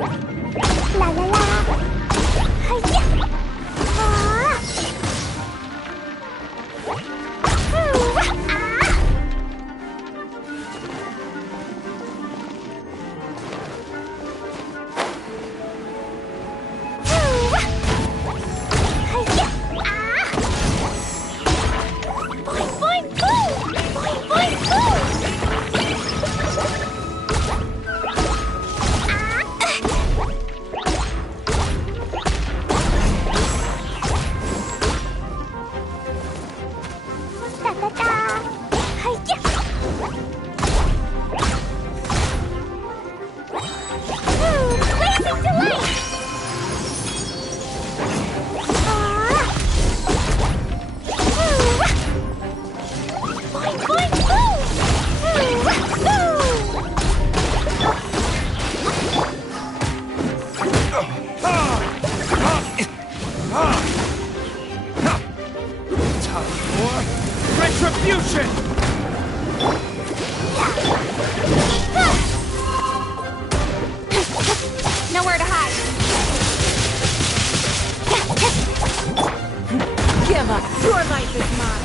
La la la. Hiya. Ah. Retribution! Nowhere to hide. Give up. Your life is mine.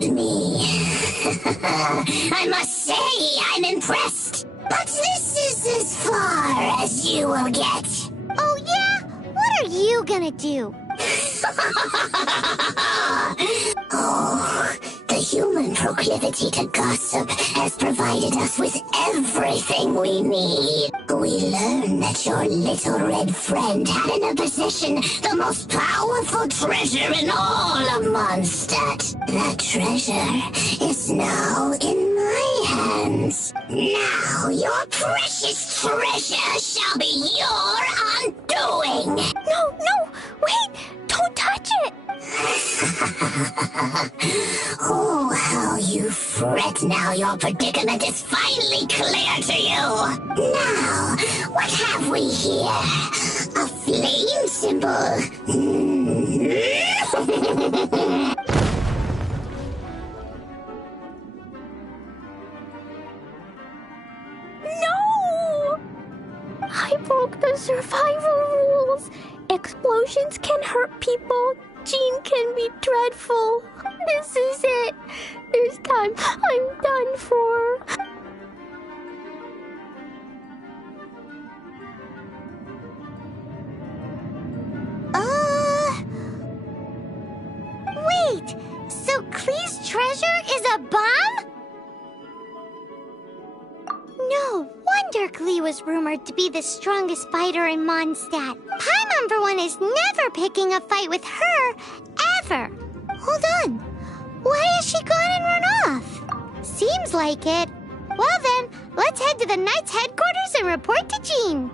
fooled me. I must say, I'm impressed. But this is as far as you will get. Oh, yeah? What are you gonna do? Oh, the human proclivity to gossip has provided us with everything we need. We learned that your little red friend had in her possession the most powerful treasure in all of Mondstadt. That treasure is now in my hands. Now your precious treasure shall be your undoing. No, wait! Don't touch it! Oh, how you fret now your predicament is finally clear to you. Now, what have we here? A flame symbol. No! I broke the survival rules. Explosions can hurt people. Jean can be dreadful. This is it. This time, I'm done for. Wait! So Klee's treasure is a bomb? No wonder Klee was rumored to be the strongest fighter in Mondstadt. Paimon, for one, is never picking a fight with her, ever. Hold on. Why has she gone and run off? Seems like it. Well then, let's head to the Knight's headquarters and report to Jean.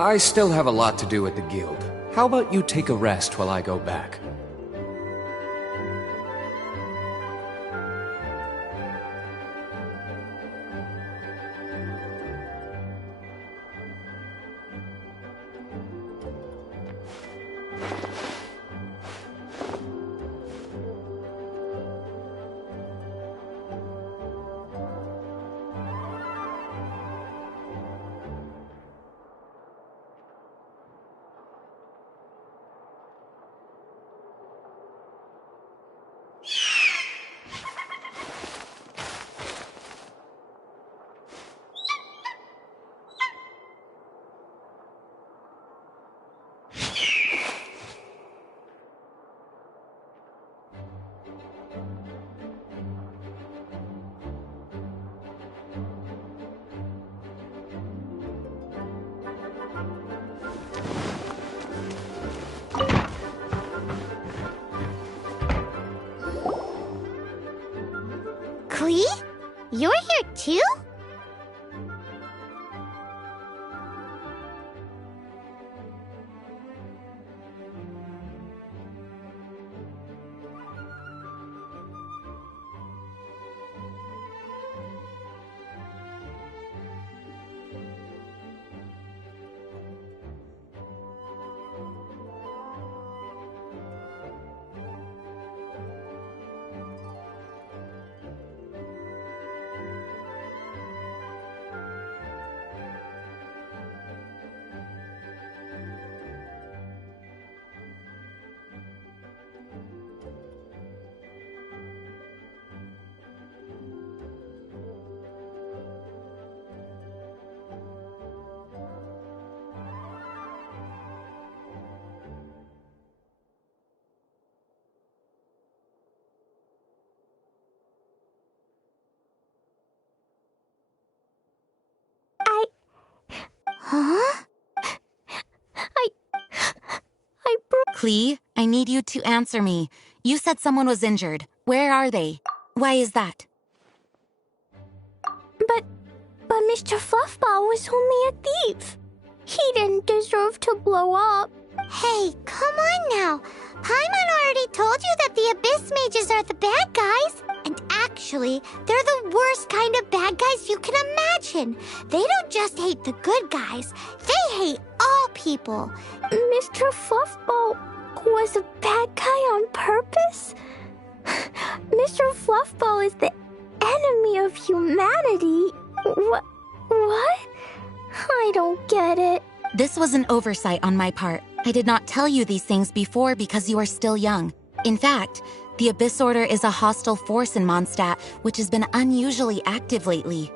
I still have a lot to do at the guild. How about you take a rest while I go back? Klee? You're here too? Huh? I broke. Klee, I need you to answer me. You said someone was injured. Where are they? Why is that? But Mr. Fluffball was only a thief. He didn't deserve to blow up. Hey, come on now. Paimon already told you that the Abyss Mages are the bad guys. And actually, they're the worst kind of bad guys you can imagine. They don't just hate the good guys. They hate all people. Mr. Fluffball was a bad guy on purpose? Mr. Fluffball is the enemy of humanity. What? I don't get it. This was an oversight on my part. I did not tell you these things before because you are still young. In fact, the Abyss Order is a hostile force in Mondstadt, which has been unusually active lately.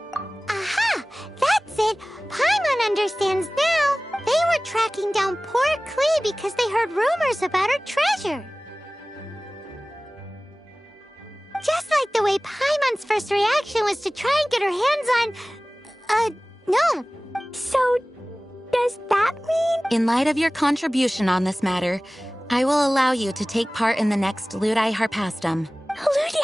Aha! That's it! Paimon understands now. They were tracking down poor Klee because they heard rumors about her treasure. Just like the way Paimon's first reaction was to try and get her hands on... no. So, does that mean... In light of your contribution on this matter, I will allow you to take part in the next Ludi Harpastum. Ludi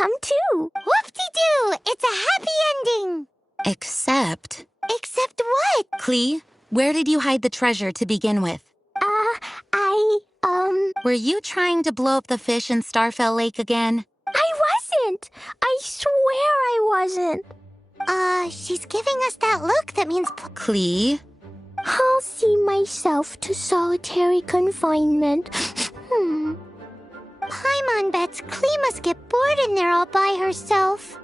come too. Whoop-de-doo! It's a happy ending. Except... Except what? Klee, where did you hide the treasure to begin with? I Were you trying to blow up the fish in Starfell Lake again? I wasn't. I swear I wasn't. She's giving us that look that means... Klee? I'll see myself to solitary confinement. Paimon bets Klee must get bored in there all by herself.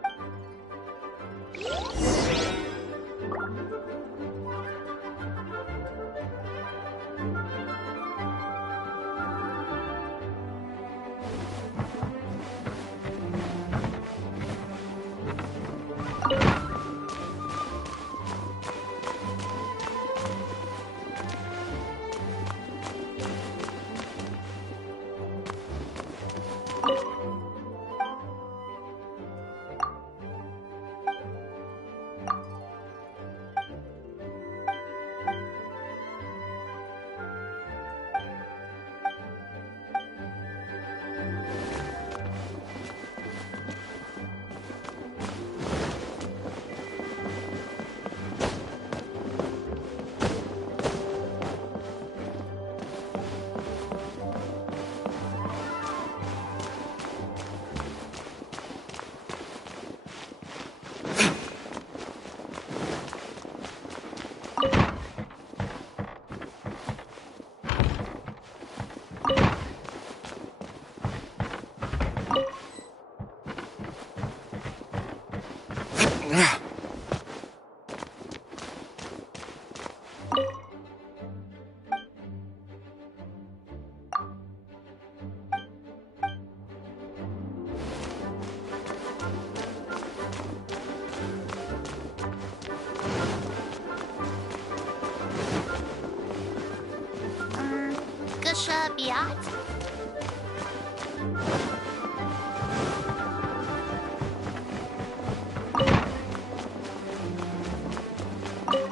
Gusha Biat?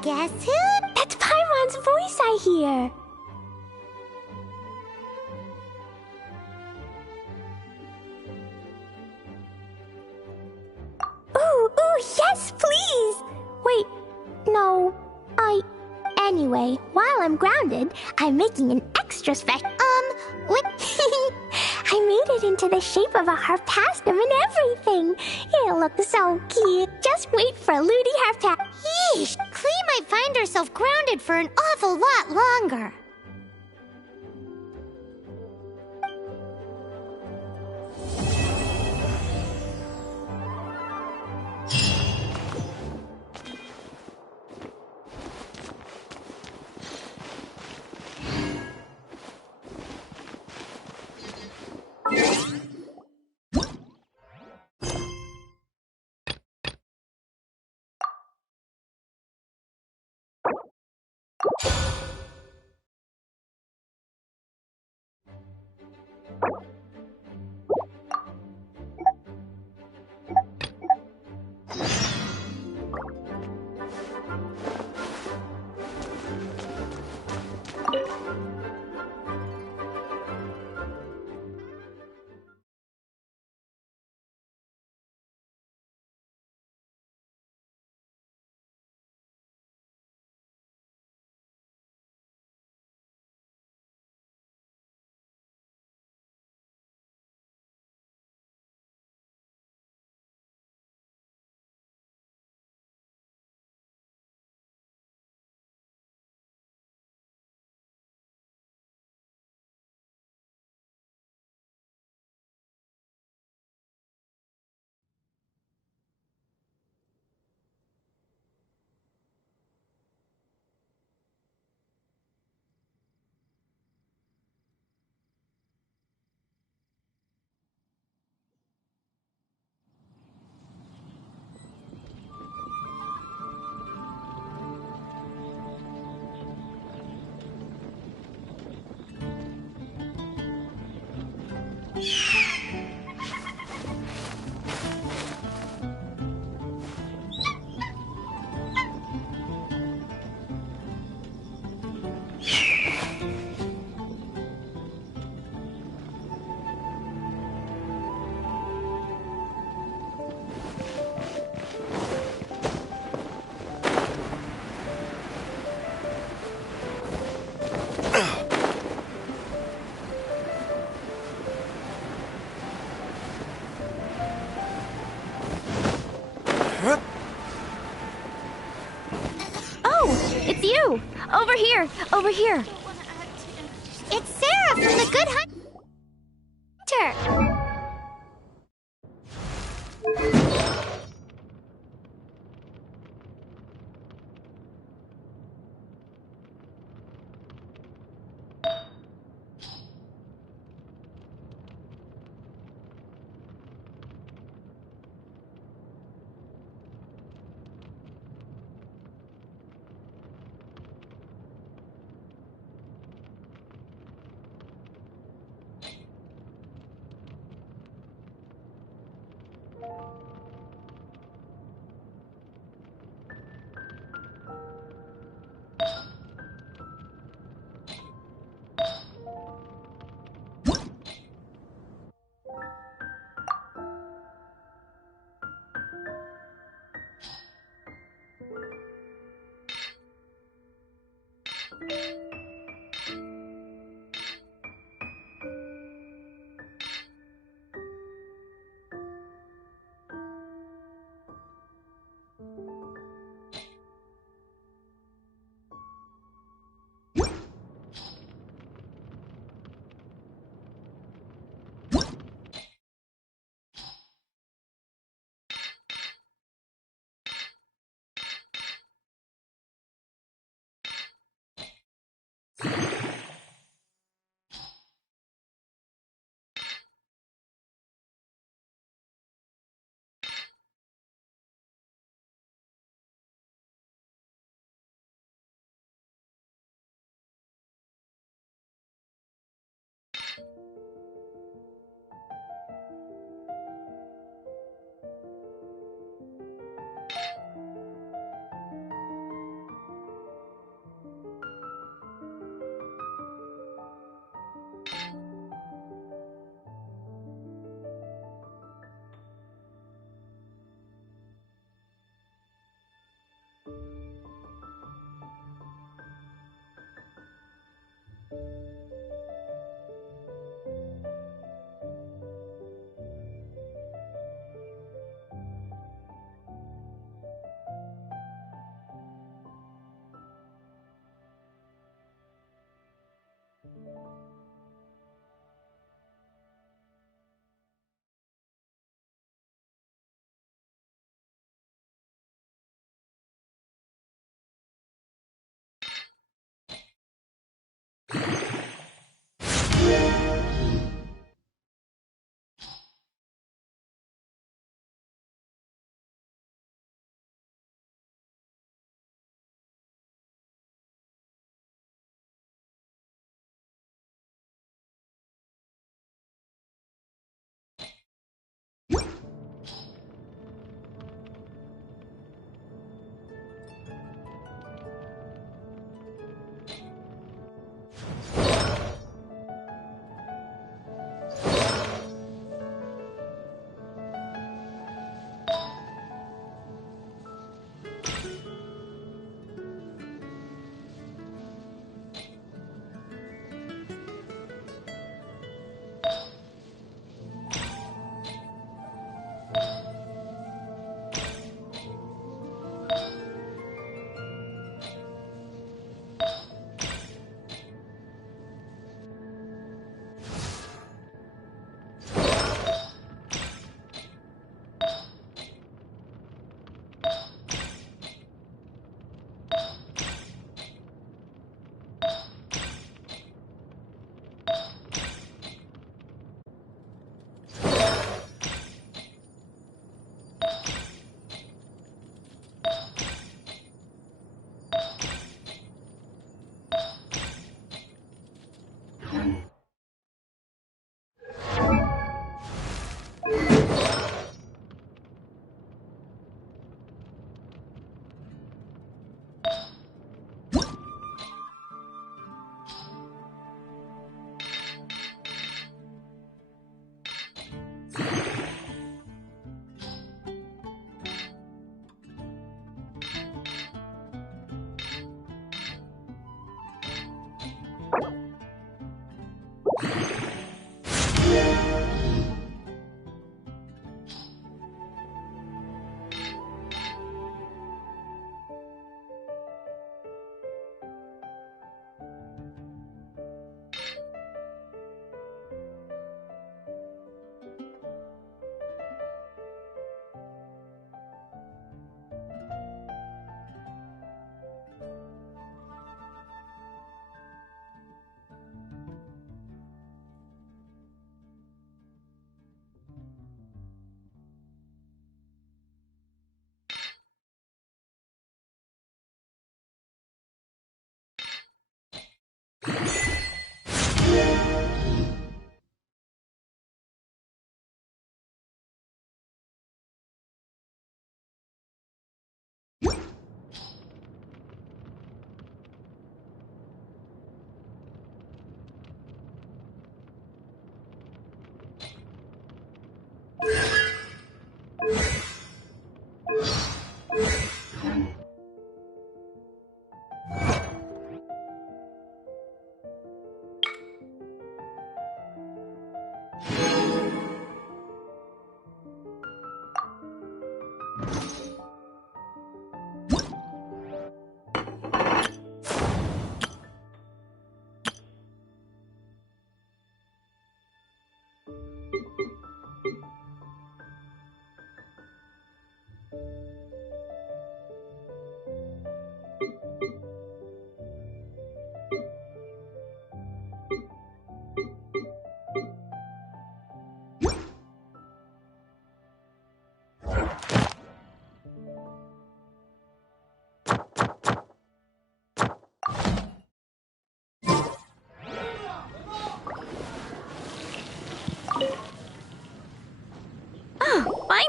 Guess who? That's Paimon's voice I hear. Ooh, yes, please! Wait, no, Anyway, while I'm grounded, I'm making an extra special... what? I made it into the shape of a harpastum and everything. It'll look so cute. Just wait for Ludi Harpa... Yeesh, Klee might find herself grounded for an awful lot longer. Over here! Over here! It's Sarah from the Good Hunter!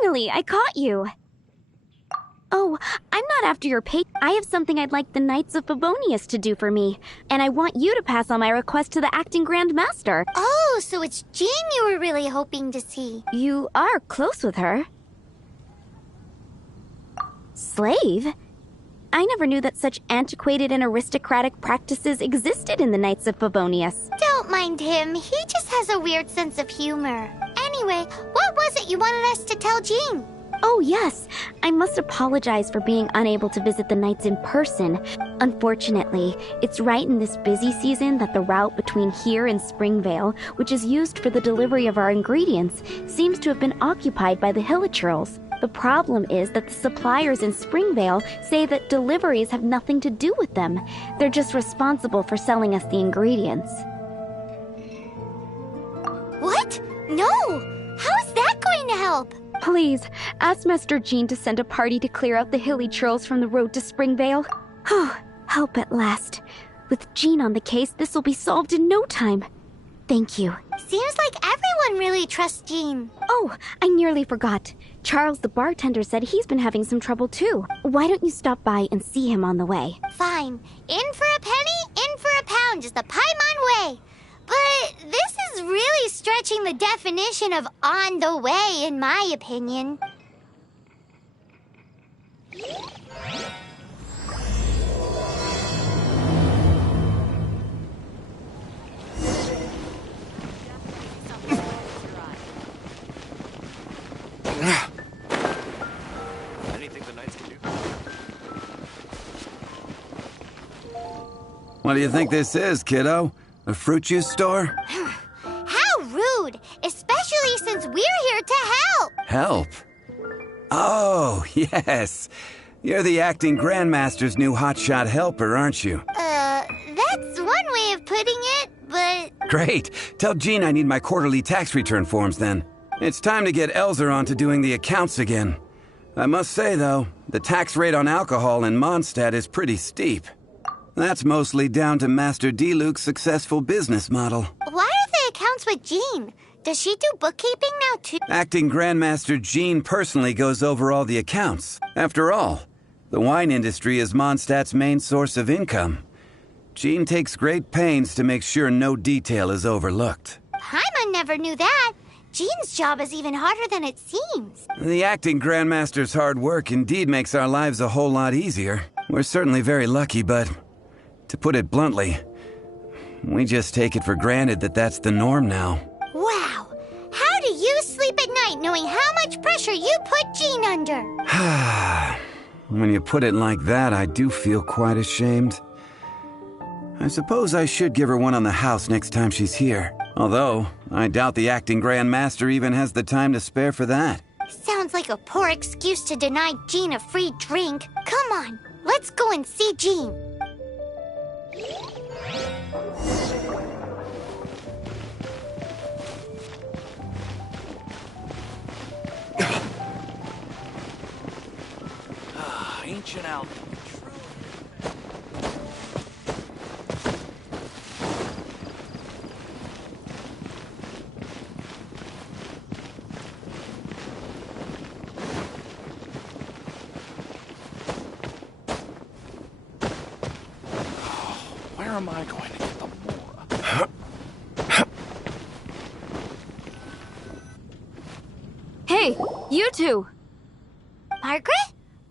Finally, I caught you. Oh, I'm not after your pay. I have something I'd like the Knights of Favonius to do for me, and I want you to pass on my request to the acting Grand Master. Oh, so it's Jean you were really hoping to see. You are close with her. Slave? I never knew that such antiquated and aristocratic practices existed in the Knights of Favonius. Don't mind him. He just has a weird sense of humor. Anyway, what was it you wanted us to tell Jean? Oh, yes. I must apologize for being unable to visit the Knights in person. Unfortunately, it's right in this busy season that the route between here and Springvale, which is used for the delivery of our ingredients, seems to have been occupied by the Hilichurls. The problem is that the suppliers in Springvale say that deliveries have nothing to do with them. They're just responsible for selling us the ingredients. What? No! How is that going to help? Please, ask Master Jean to send a party to clear out the Hilichurls from the road to Springvale. Oh, help at last. With Jean on the case, this will be solved in no time. Thank you. Seems like everyone really trusts Jean. Oh, I nearly forgot. Charles the bartender said he's been having some trouble too. Why don't you stop by and see him on the way? Fine. In for a penny, in for a pound is the Paimon way. But this is really stretching the definition of on the way, in my opinion. Anything the Knights can do? What do you think this is, kiddo? A fruit juice store? How rude! Especially since we're here to help! Help? Oh, yes. You're the acting Grandmaster's new hotshot helper, aren't you? That's one way of putting it, but... Great. Tell Jean I need my quarterly tax return forms then. It's time to get Elzer on to doing the accounts again. I must say, though, the tax rate on alcohol in Mondstadt is pretty steep. That's mostly down to Master D-Luke's successful business model. Why are the accounts with Jean? Does she do bookkeeping now, too? Acting Grandmaster Jean personally goes over all the accounts. After all, the wine industry is Mondstadt's main source of income. Jean takes great pains to make sure no detail is overlooked. Paimon never knew that. Jean's job is even harder than it seems. The acting Grandmaster's hard work indeed makes our lives a whole lot easier. We're certainly very lucky, but... to put it bluntly, we just take it for granted that that's the norm now. Wow! How do you sleep at night knowing how much pressure you put Jean under? When you put it like that, I do feel quite ashamed. I suppose I should give her one on the house next time she's here. Although, I doubt the acting Grandmaster even has the time to spare for that. Sounds like a poor excuse to deny Jean a free drink. Come on, let's go and see Jean. Ancient Al. Where am I going to get the more? Hey, you two! Margaret?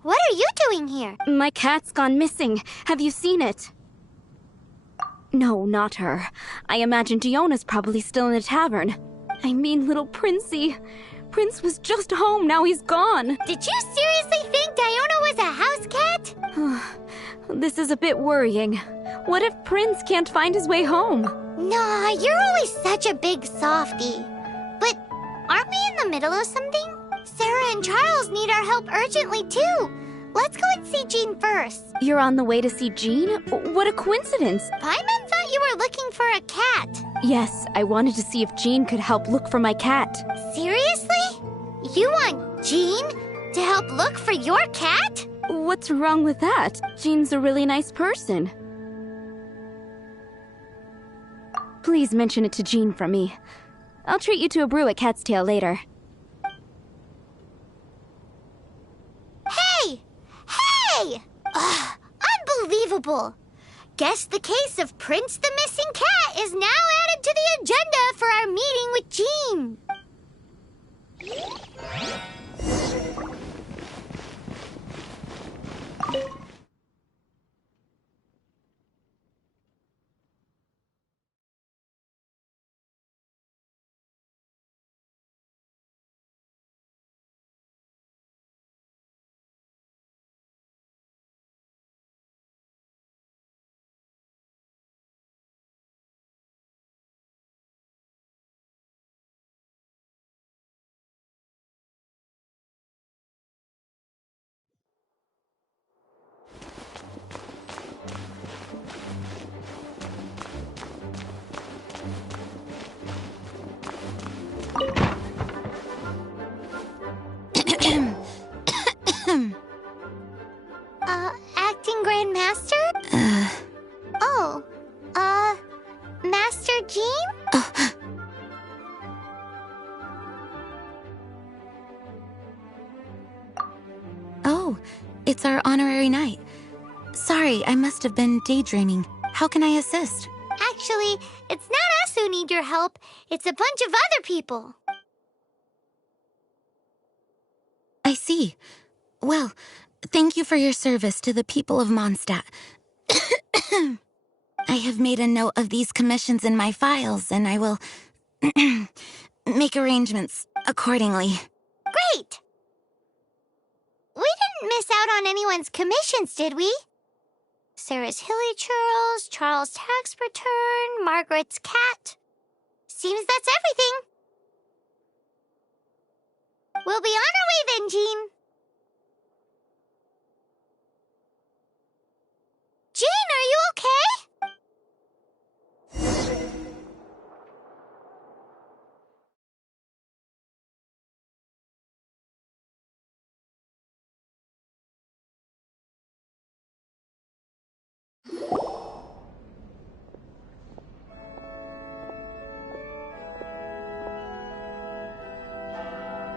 What are you doing here? My cat's gone missing. Have you seen it? No, not her. I imagine Diona's probably still in the tavern. I mean, little Princey. Prince was just home, now he's gone. Did you seriously think Diona was a house cat? This is a bit worrying. What if Prince can't find his way home? Nah, you're always such a big softie. But aren't we in the middle of something? Sarah and Charles need our help urgently, too. Let's go and see Jean first. You're on the way to see Jean? What a coincidence. Paimon thought you were looking for a cat. Yes, I wanted to see if Jean could help look for my cat. Seriously? You want Jean to help look for your cat? What's wrong with that? Jean's a really nice person. Please mention it to Jean from me. I'll treat you to a brew at Cat's Tail later. Yay! Unbelievable! Guess the case of Prince the Missing Cat is now added to the agenda for our meeting with Jean. Acting Grand Master? Master Jean? Oh, it's our honorary knight. Sorry, I must have been daydreaming. How can I assist? Actually, it's not us who need your help. It's a bunch of other people. I see. Well, thank you for your service to the people of Mondstadt. I have made a note of these commissions in my files, and I will make arrangements accordingly. Great! We didn't miss out on anyone's commissions, did we? Sarah's Hilly Churls, Charles' tax return, Margaret's cat. Seems that's everything. We'll be on our way then, Jean. Jean, are you okay?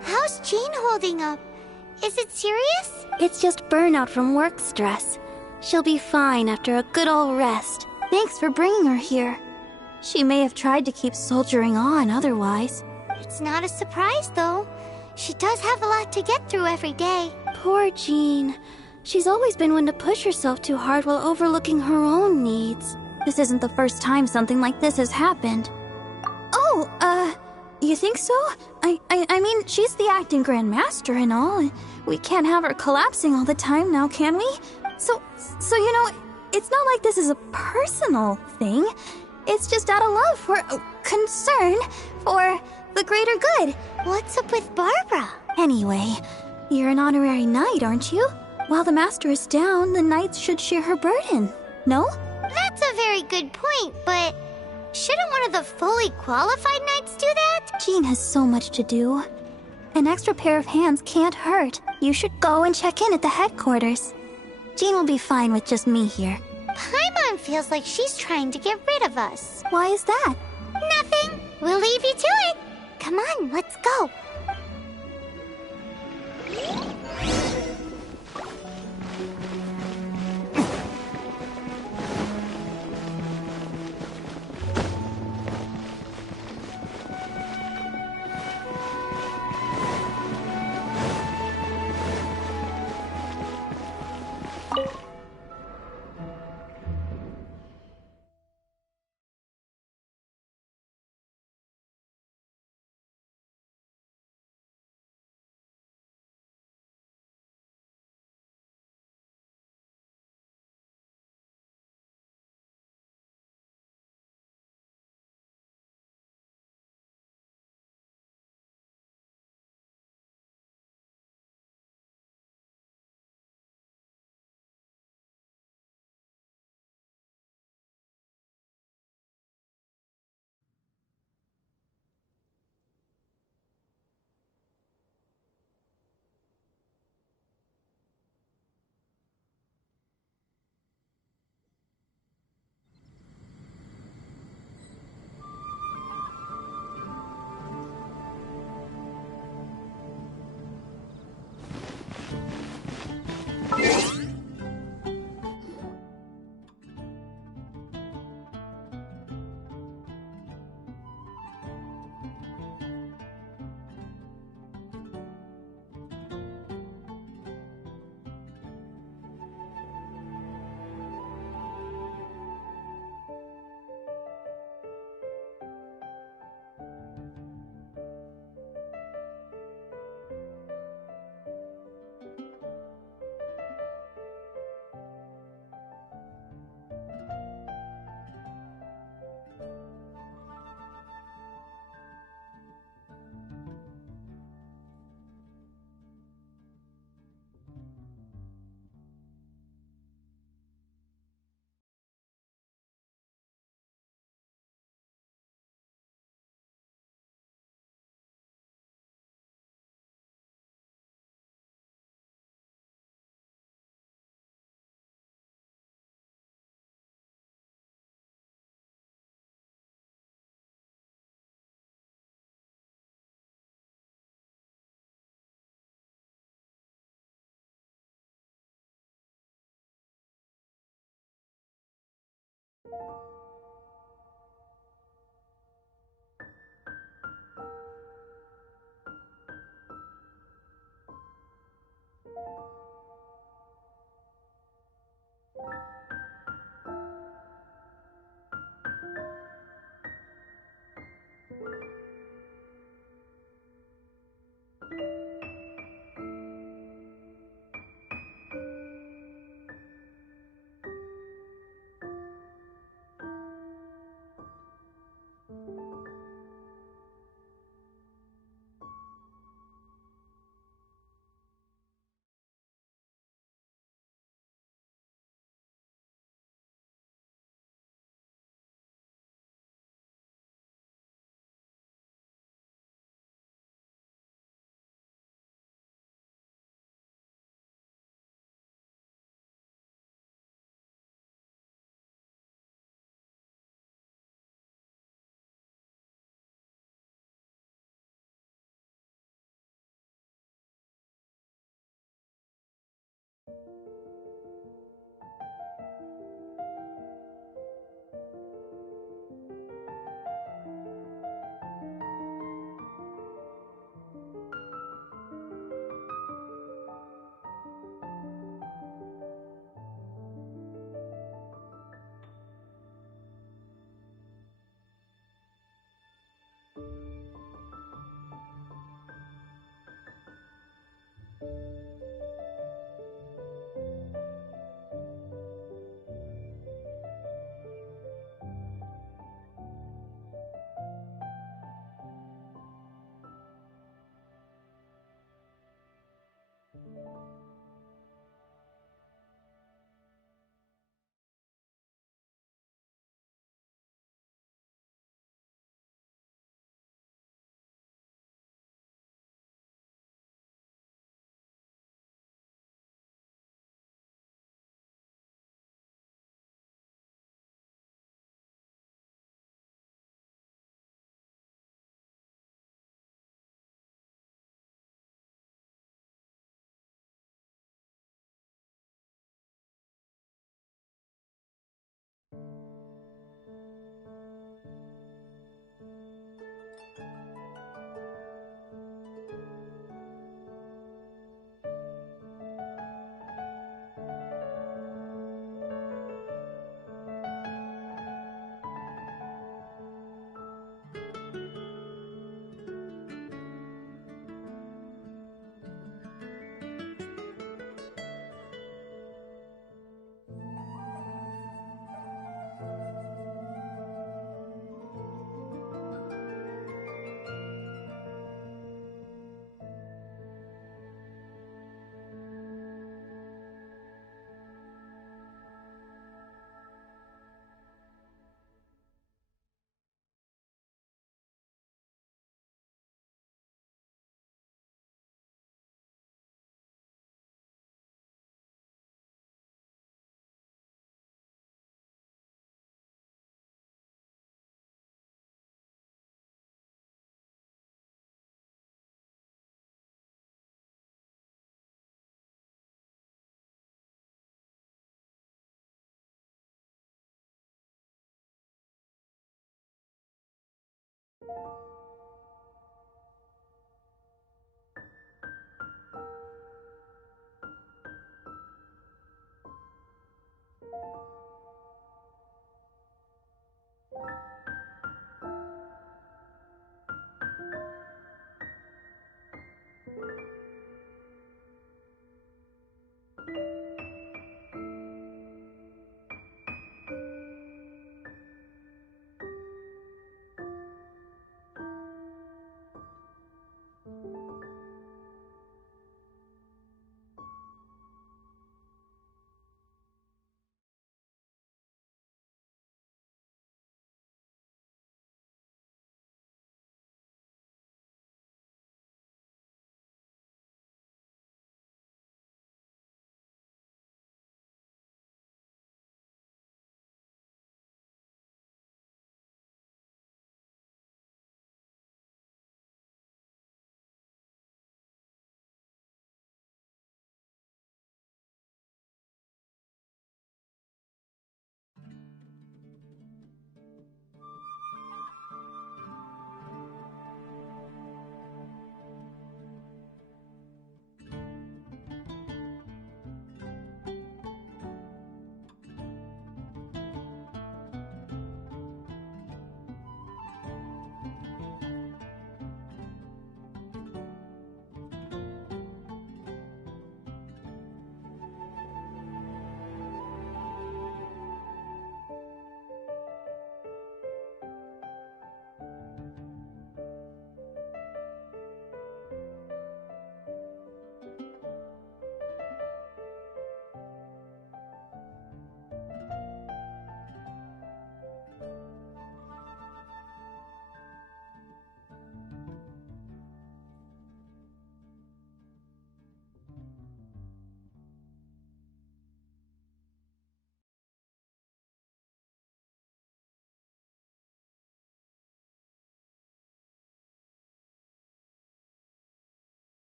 How's Jean holding up? Is it serious? It's just burnout from work stress. She'll be fine after a good old rest. Thanks for bringing her here. She may have tried to keep soldiering on otherwise. It's not a surprise, though. She does have a lot to get through every day. Poor Jean. She's always been one to push herself too hard while overlooking her own needs. This isn't the first time something like this has happened. Oh, you think so? I mean, she's the acting Grand Master and all. We can't have her collapsing all the time now, can we? So you know, it's not like this is a personal thing. It's just out of love for concern for the greater good. What's up with Barbara? Anyway, you're an honorary knight, aren't you? While the master is down, the knights should share her burden. No? That's a very good point, but shouldn't one of the fully qualified knights do that? Jean has so much to do. An extra pair of hands can't hurt. You should go and check in at the headquarters. Jean will be fine with just me here. Paimon feels like she's trying to get rid of us. Why is that? Nothing. We'll leave you to it. Come on, let's go.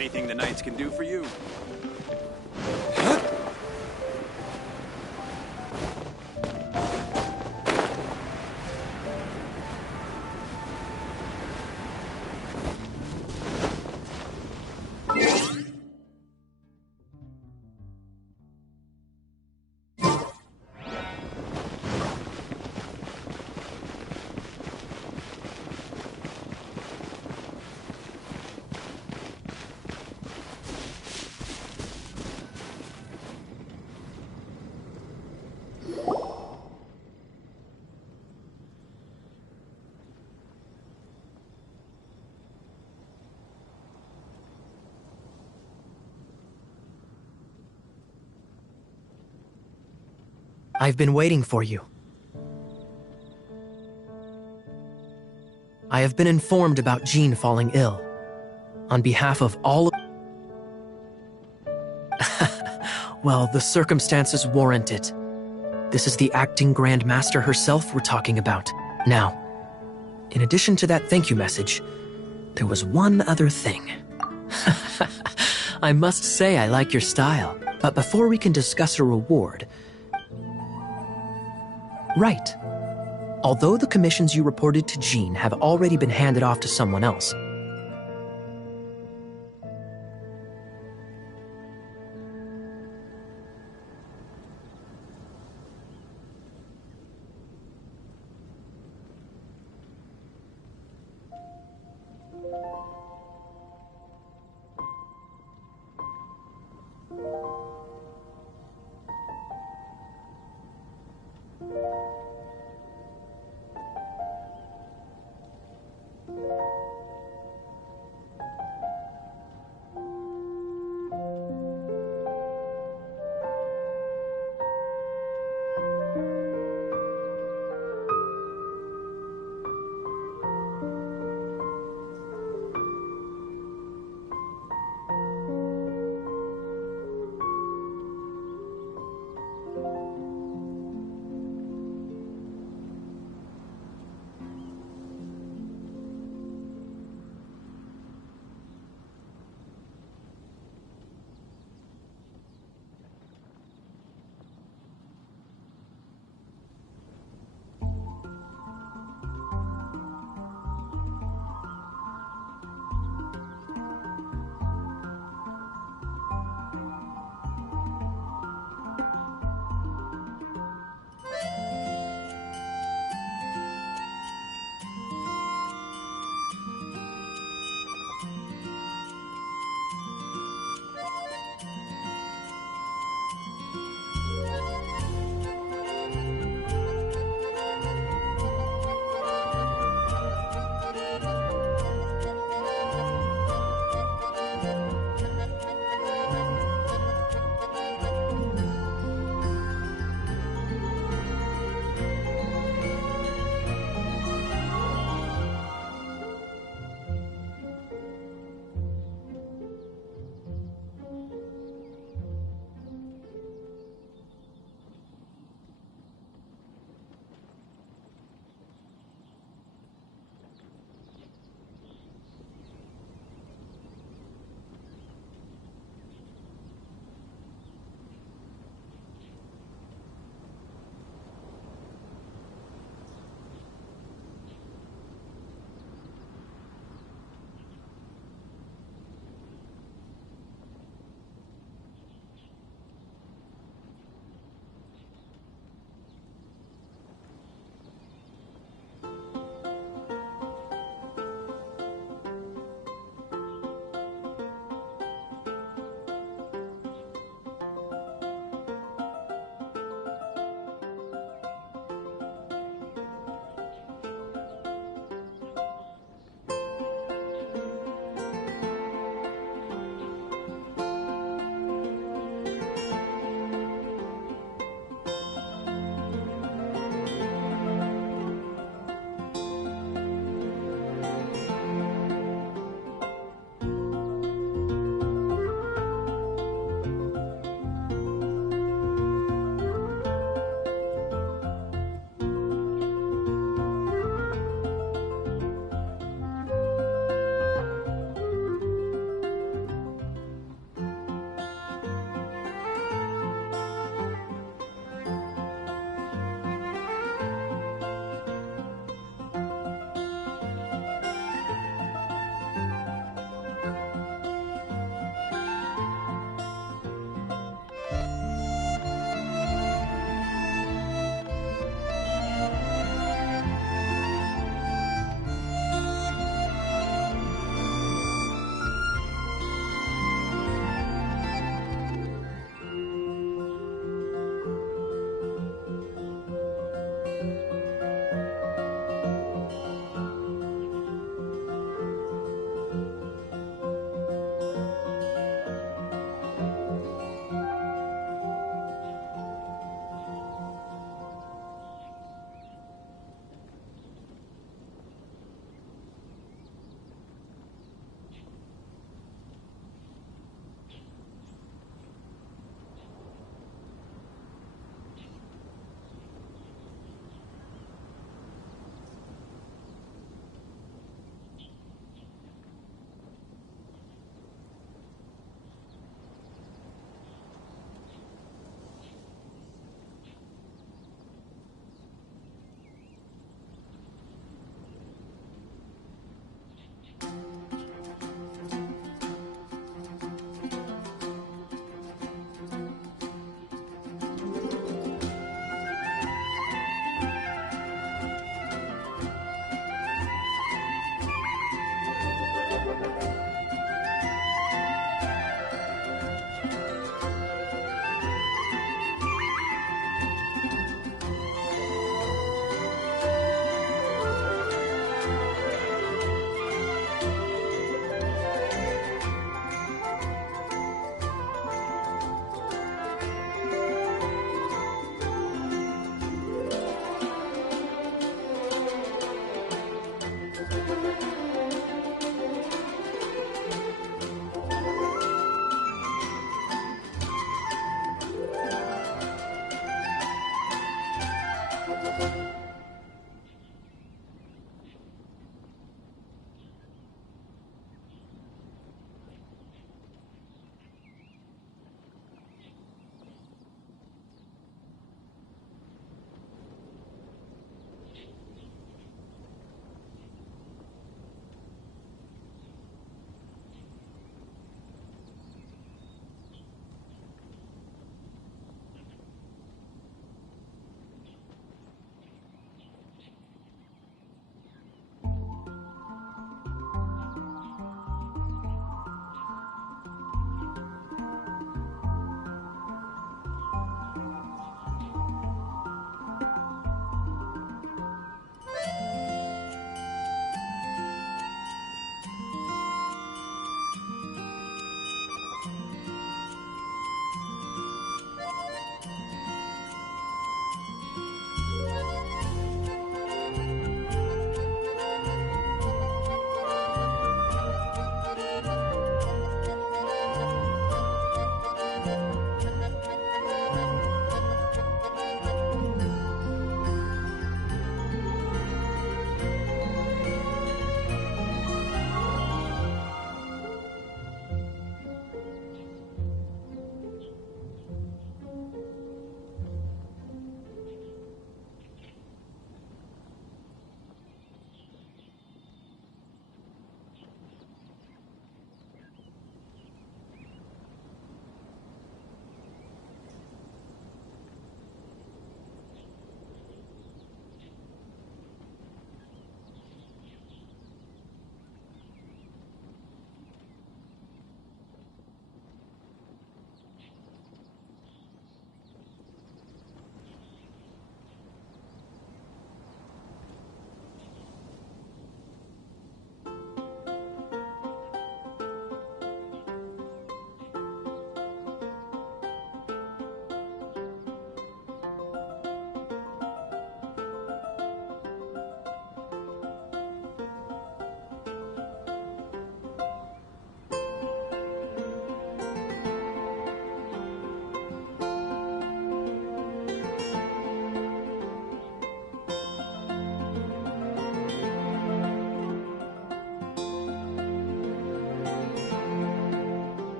Anything the Knights can do for you. I've been waiting for you. I have been informed about Jean falling ill. On behalf of all of... Well, the circumstances warrant it. This is the acting Grand Master herself we're talking about. Now, in addition to that thank you message, there was one other thing. I must say I like your style, but before we can discuss a reward... Right. Although the commissions you reported to Jean have already been handed off to someone else,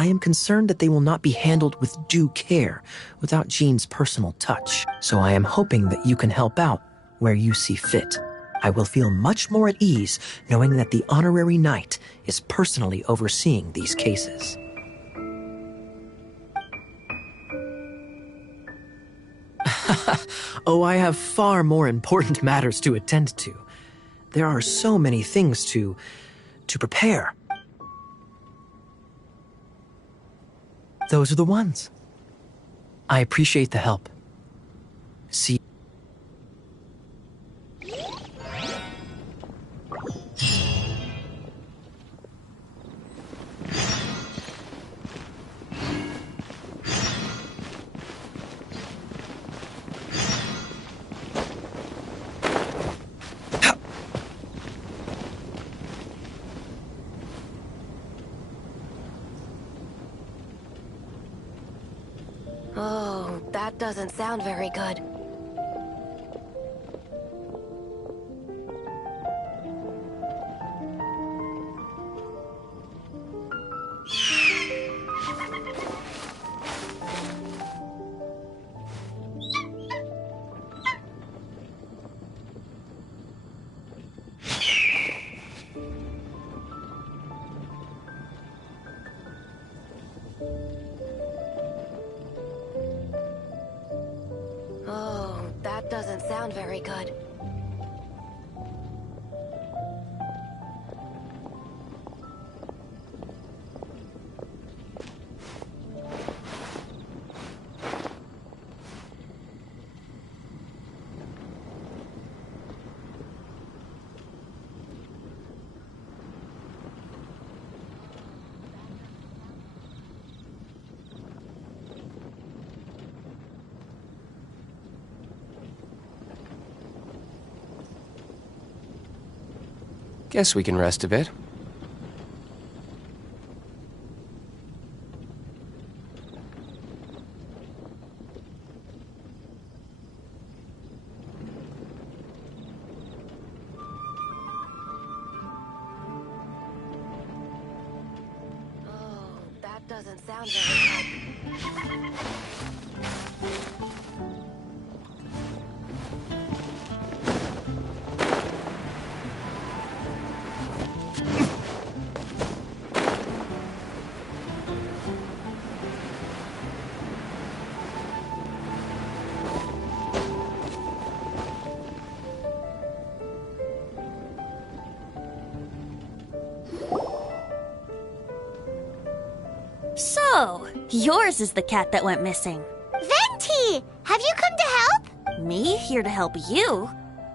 I am concerned that they will not be handled with due care without Jean's personal touch. So I am hoping that you can help out where you see fit. I will feel much more at ease knowing that the honorary knight is personally overseeing these cases. Oh, I have far more important matters to attend to. There are so many things to prepare. Those are the ones. I appreciate the help. See. Oh, that doesn't sound very good. Oh, that doesn't sound very good. Guess we can rest a bit. Oh, that doesn't sound very good. So, yours is the cat that went missing. Venti! Have you come to help? Me here to help you?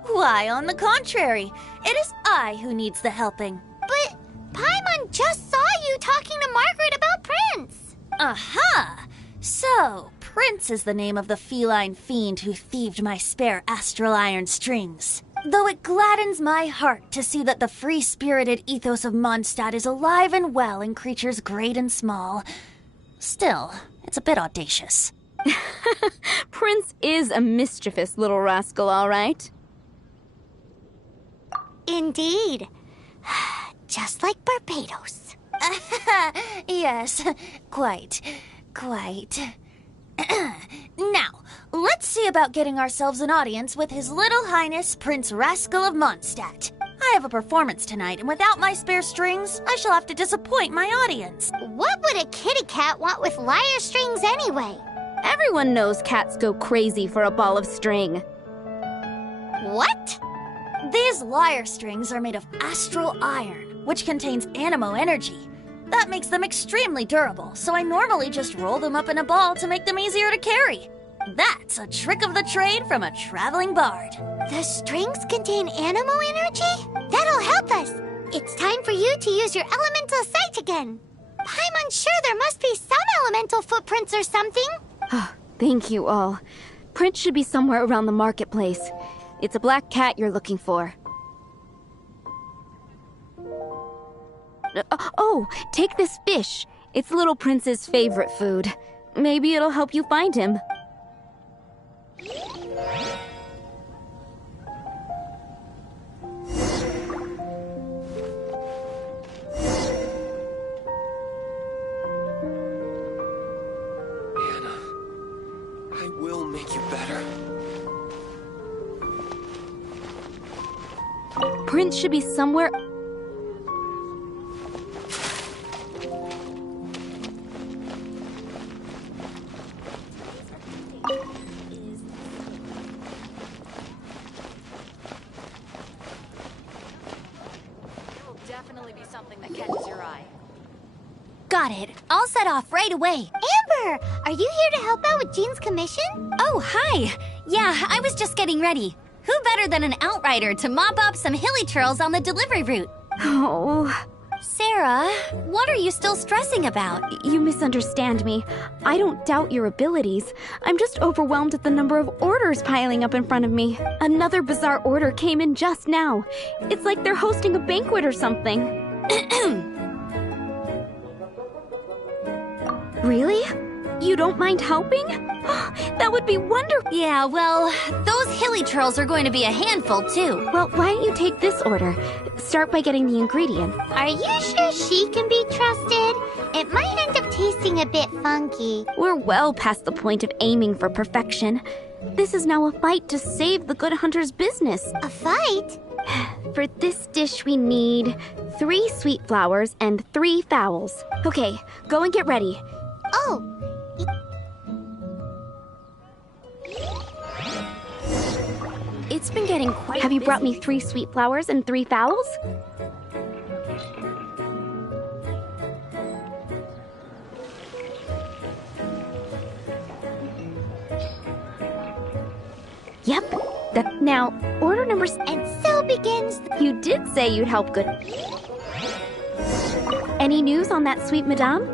Why, on the contrary, it is I who needs the helping. But Paimon just saw you talking to Margaret about Prince. Aha! So, Prince is the name of the feline fiend who thieved my spare astral iron strings. Though it gladdens my heart to see that the free-spirited ethos of Mondstadt is alive and well in creatures great and small, still, it's a bit audacious. Prince is a mischievous little rascal, all right. Indeed. Just like Barbados. Yes, quite. Now, let's see about getting ourselves an audience with His Little Highness Prince Rascal of Mondstadt. I have a performance tonight, and without my spare strings, I shall have to disappoint my audience. What would a kitty cat want with lyre strings anyway? Everyone knows cats go crazy for a ball of string. What? These lyre strings are made of astral iron, which contains animo energy. That makes them extremely durable, so I normally just roll them up in a ball to make them easier to carry. That's a trick of the trade from a traveling bard. The strings contain animo energy? That'll help us. It's time for you to use your elemental sight again. I'm unsure there must be some elemental footprints or something. Thank you all. Prince should be somewhere around the marketplace. It's a black cat you're looking for. Oh, take this fish. It's Little Prince's favorite food. Maybe it'll help you find him. Prince should be somewhere. Definitely be something that catches your eye. Got it. I'll set off right away. Amber, are you here to help out with Jean's commission? Oh, hi. Yeah, I was just getting ready. Who better than an outrider to mop up some hilly trails on the delivery route? Oh, Sarah, what are you still stressing about? you misunderstand me. I don't doubt your abilities. I'm just overwhelmed at the number of orders piling up in front of me. Another bizarre order came in just now. It's like they're hosting a banquet or something. Really? You don't mind helping? That would be wonderful. Yeah, well, those hilly trails are going to be a handful, too. Well, why don't you take this order? Start by getting the ingredient. Are you sure she can be trusted? It might end up tasting a bit funky. We're well past the point of aiming for perfection. This is now a fight to save the Good Hunter's business. A fight? For this dish, we need 3 sweet flowers and 3 fowls. Okay, go and get ready. Oh. It's been getting quite Have you brought me 3 sweet flowers and 3 fowls? Yep. Now, order number... And so begins... You did say you'd help good... Any news on that sweet madame?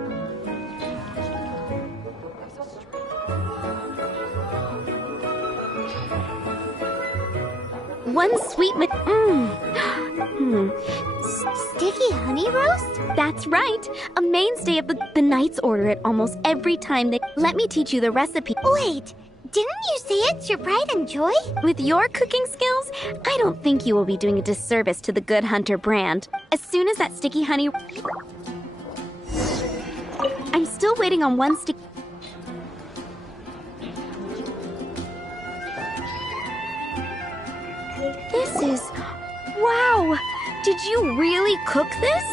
One sweet Sticky honey roast? That's right. A mainstay of the Knights order it almost every time they... Let me teach you the recipe. Wait, didn't you say it's your pride and joy? With your cooking skills, I don't think you will be doing a disservice to the Good Hunter brand. As soon as that sticky honey... I'm still waiting on one stick... This is... Wow! Did you really cook this?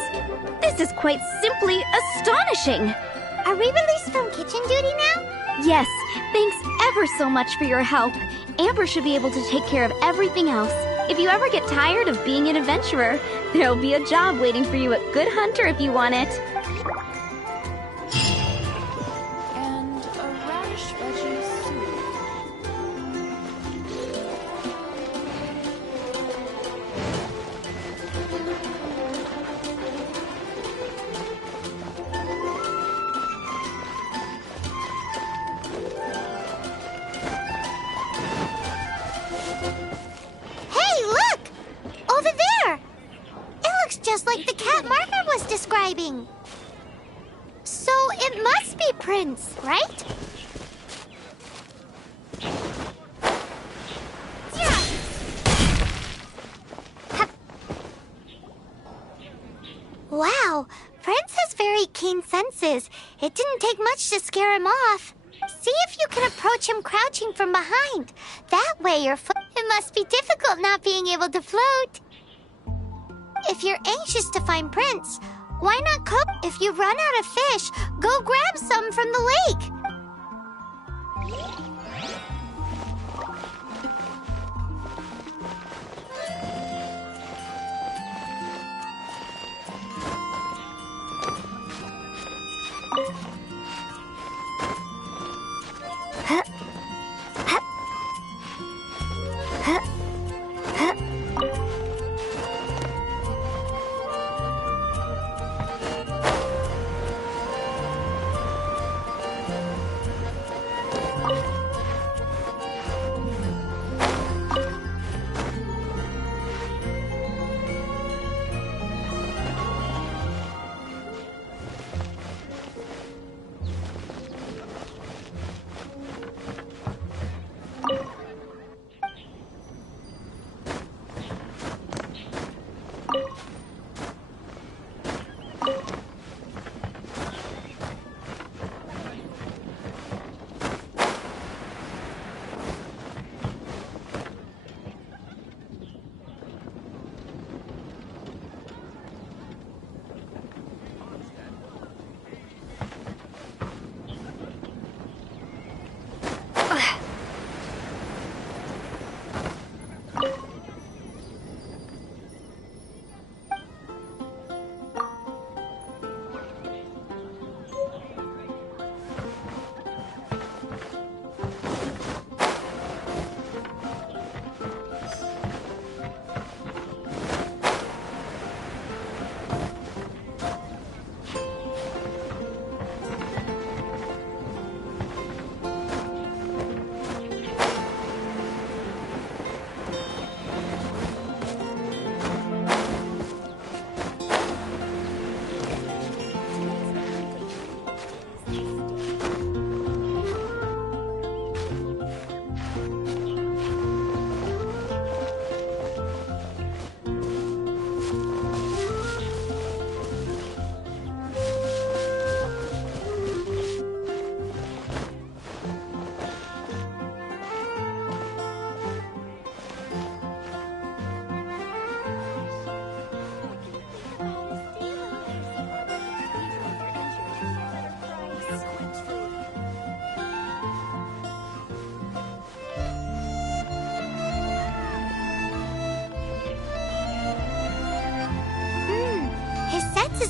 This is quite simply astonishing! Are we released from kitchen duty now? Yes, thanks ever so much for your help. Amber should be able to take care of everything else. If you ever get tired of being an adventurer, there'll be a job waiting for you at Good Hunter if you want it. And a radish veggie soup. Hey, look! Over there! It looks just like the cat Margaret was describing. So it must be Prince, right? Wow, Prince has very keen senses. It didn't take much to scare him off. See if you can approach him crouching from behind. That way your foot... It must be difficult not being able to float. If you're anxious to find Prince, why not cook? If you run out of fish, go grab some from the lake.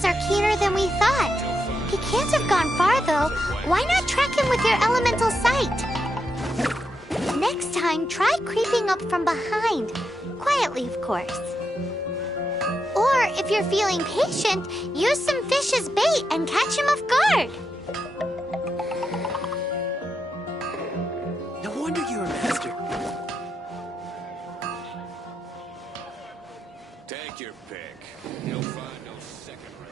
are keener than we thought. He can't have gone far, though. Why not track him with your elemental sight? Next time, try creeping up from behind. Quietly, of course. Or, if you're feeling patient, use some fish as bait and catch him off guard. No wonder you're a master. Take your pick. You'll find no second-rate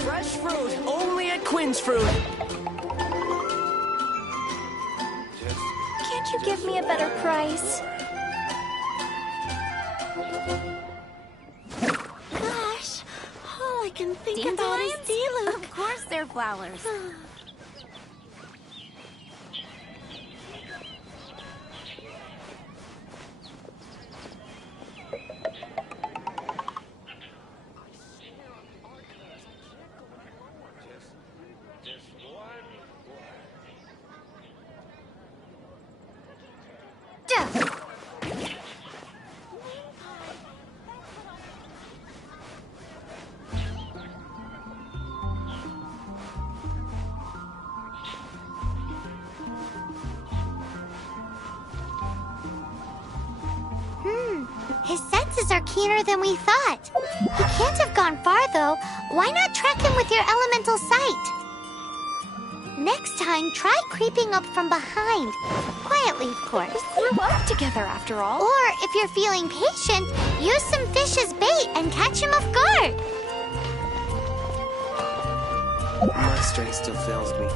Fresh fruit, only at Quinn's Fruit. Can't you give me a better price? Gosh, all I can think about is D-Luke. Of course they're flowers. His senses are keener than we thought. He can't have gone far, though. Why not track him with your elemental sight? Next time, try creeping up from behind. Quietly, of course. We grew up together, after all. Or, if you're feeling patient, use some fish as bait and catch him off guard. My strength still fails me.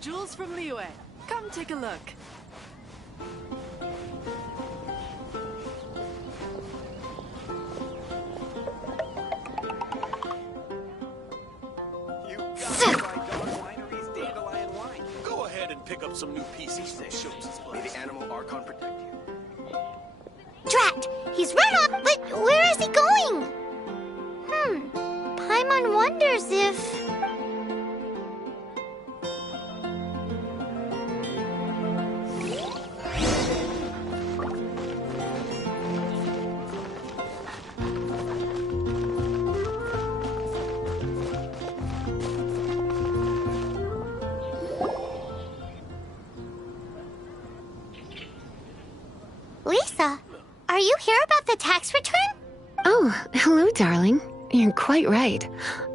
Jewels from Liyue. Come take a look. You got it right, Dog Winery's Dandelion Wine. Go ahead and pick up some new PCs that shows his place. May the animal Archon protect you. Drat! He's right on, but where is he going? Paimon wonders if... Lisa, are you here about the tax return? Oh, hello, darling. You're quite right.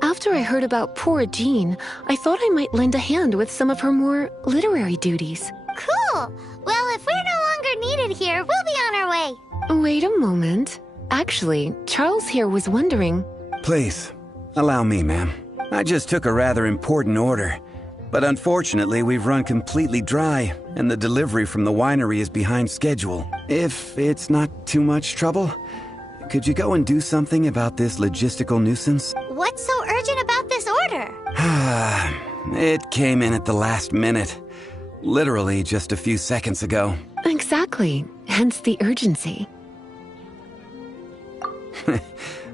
After I heard about poor Jean, I thought I might lend a hand with some of her more literary duties. Cool! Cool. Well, if we're no longer needed here, we'll be on our way. Wait a moment. Actually, Charles here was wondering... Please, allow me, ma'am. I just took a rather important order. But unfortunately, we've run completely dry, and the delivery from the winery is behind schedule. If it's not too much trouble, could you go and do something about this logistical nuisance? What's so urgent about this order? It came in at the last minute. Literally just a few seconds ago. Exactly. Hence the urgency.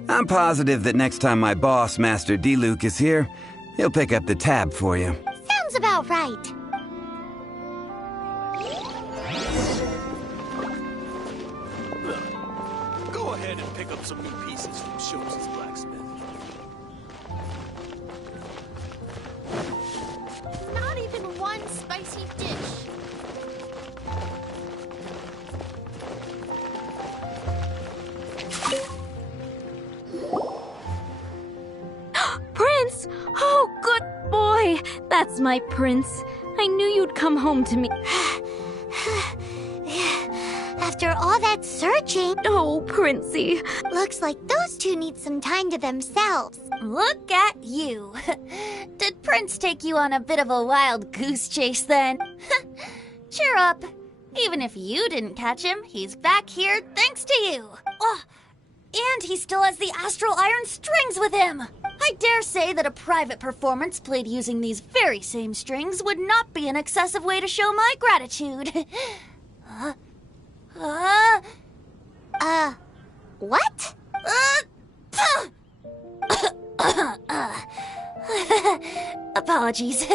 I'm positive that next time my boss, Master D-Luke, is here, he'll pick up the tab for you. Sounds about right. Go ahead and pick up some new pieces from Shopes' blacksmith. Not even one spicy dish. Prince! Oh, good boy! That's my prince. I knew you'd come home to me. After all that searching... Oh, Princey. Looks like those two need some time to themselves. Look at you. Did Prince take you on a bit of a wild goose chase then? Cheer up. Even if you didn't catch him, he's back here thanks to you. Oh, and he still has the astral iron strings with him. I dare say that a private performance played using these very same strings would not be an excessive way to show my gratitude. What? Apologies.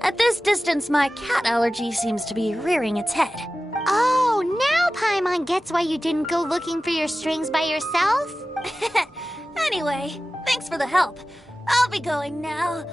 At this distance, my cat allergy seems to be rearing its head. Oh, now Paimon gets why you didn't go looking for your strings by yourself? Anyway, thanks for the help. I'll be going now.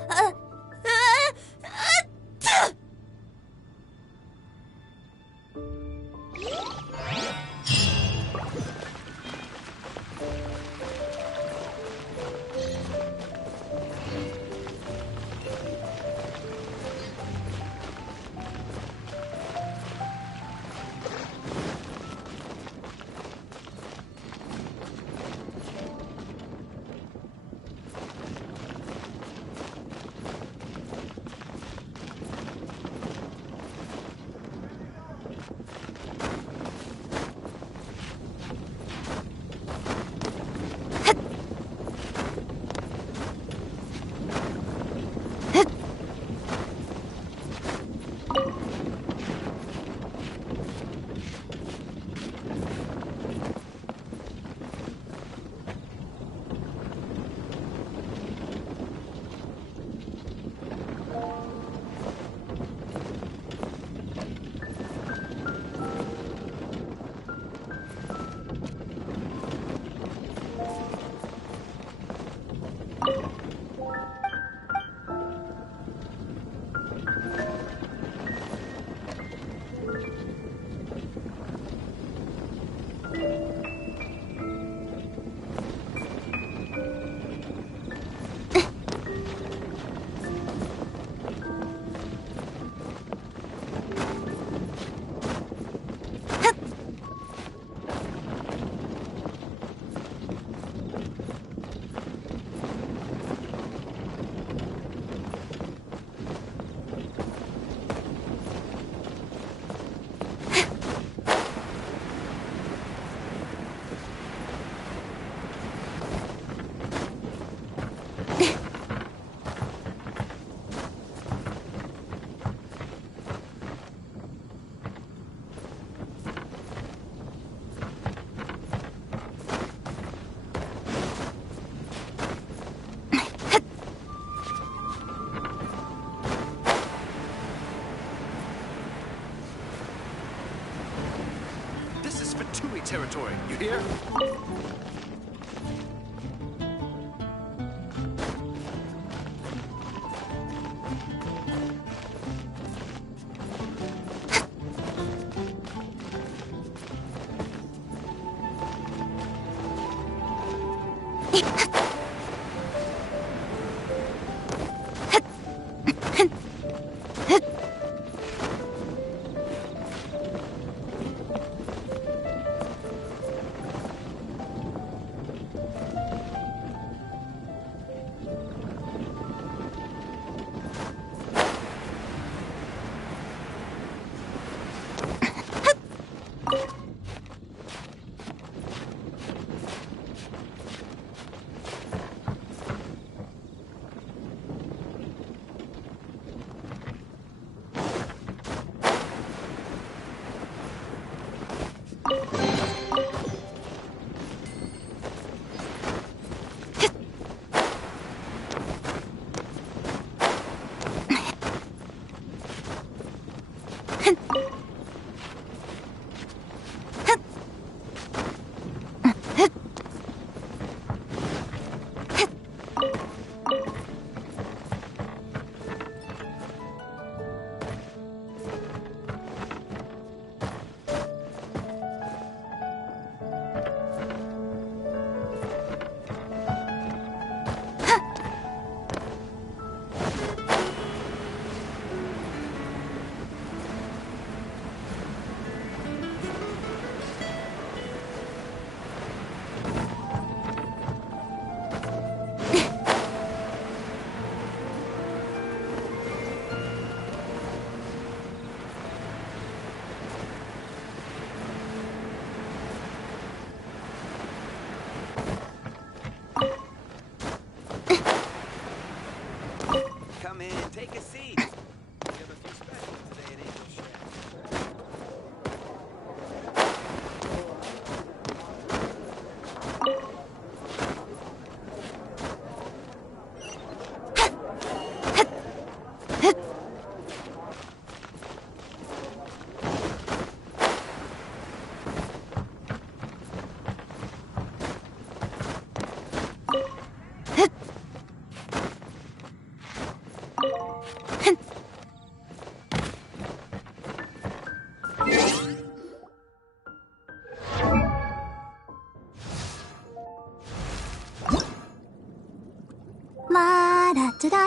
Territory, you hear?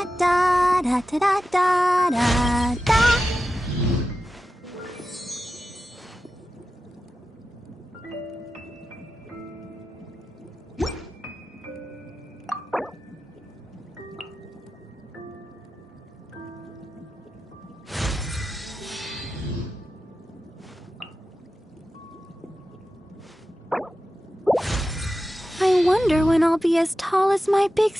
da da da da da da da. I wonder when I'll be as tall as my big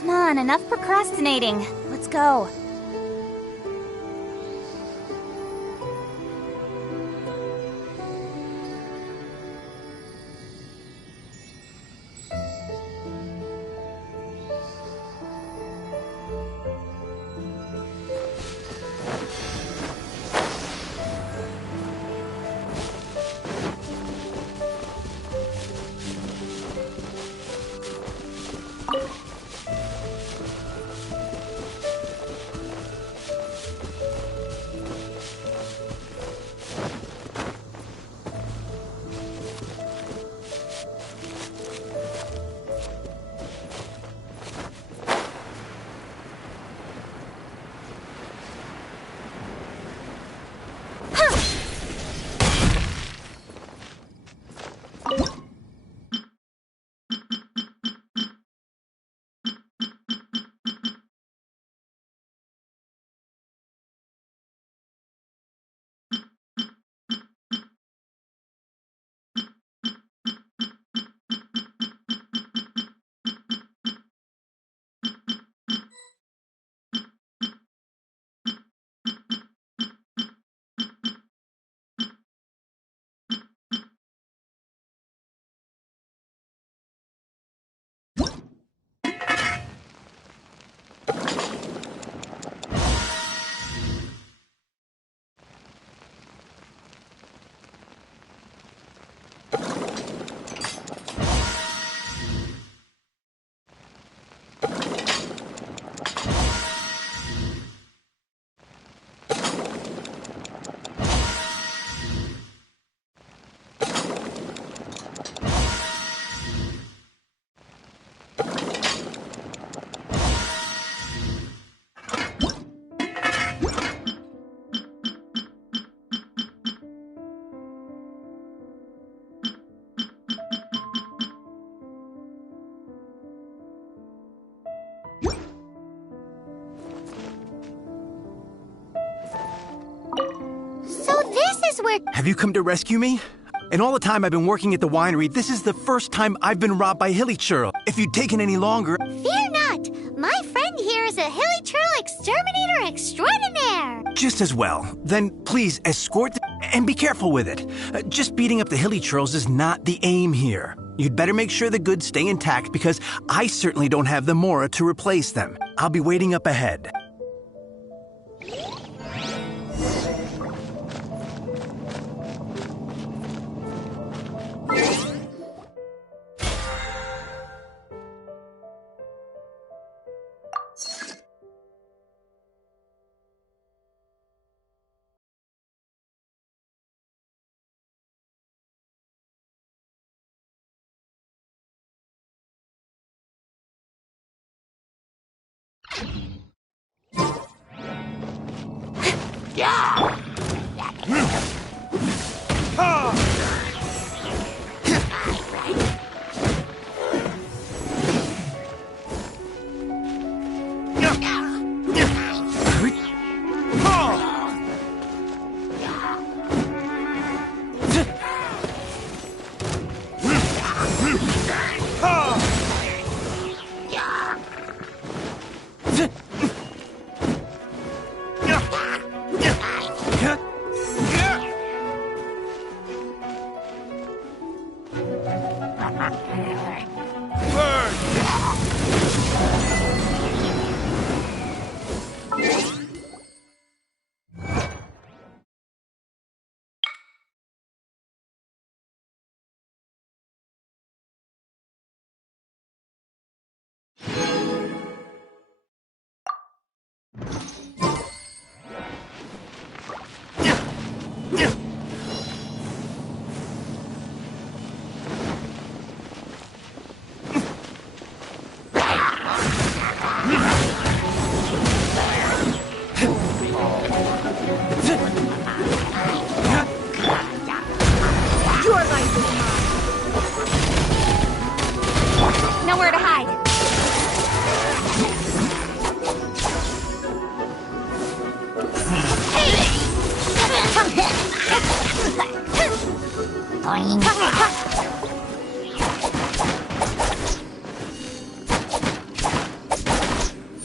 Come on, enough procrastinating. Let's go. is where... Have you come to rescue me? In all the time I've been working at the winery, this is the first time I've been robbed by hilly churl. If you'd taken any longer... Fear not! My friend here is a hilly churl exterminator extraordinaire! Just as well. Then please escort and be careful with it. Just beating up the hilly churls is not the aim here. You'd better make sure the goods stay intact because I certainly don't have the mora to replace them. I'll be waiting up ahead. Nowhere to hide.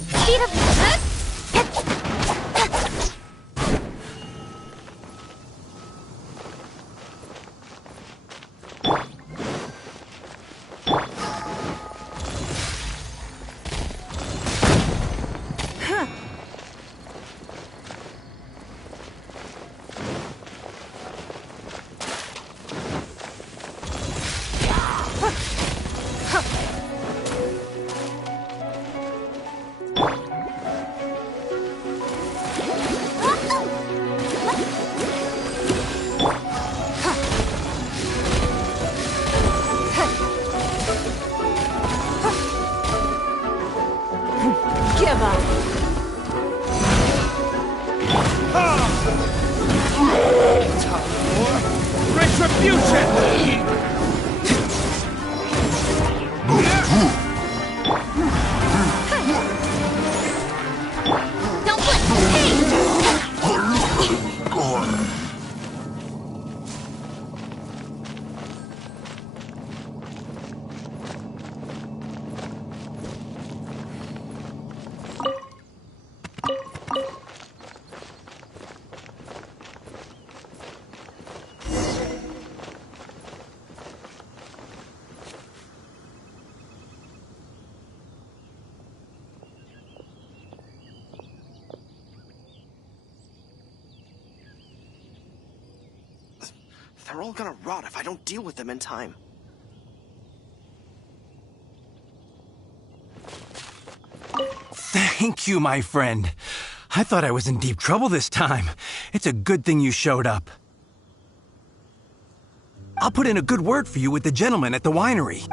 Speed up. Give up. Retribution! Don't blink! They're all gonna rot if I don't deal with them in time. Thank you, my friend. I thought I was in deep trouble this time. It's a good thing you showed up. I'll put in a good word for you with the gentleman at the winery.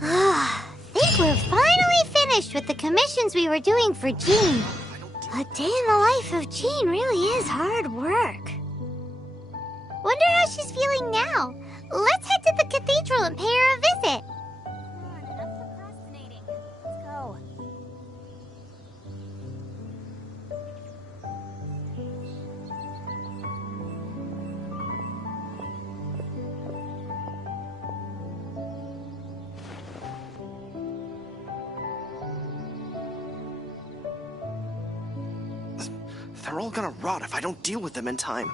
Think we're finally finished with the commissions we were doing for Jean. A day in the life of Jean really is hard work. Wonder how she's feeling now. Let's head to the cathedral and pay her a visit. Enough procrastinating. Let's go. They're all gonna rot if I don't deal with them in time.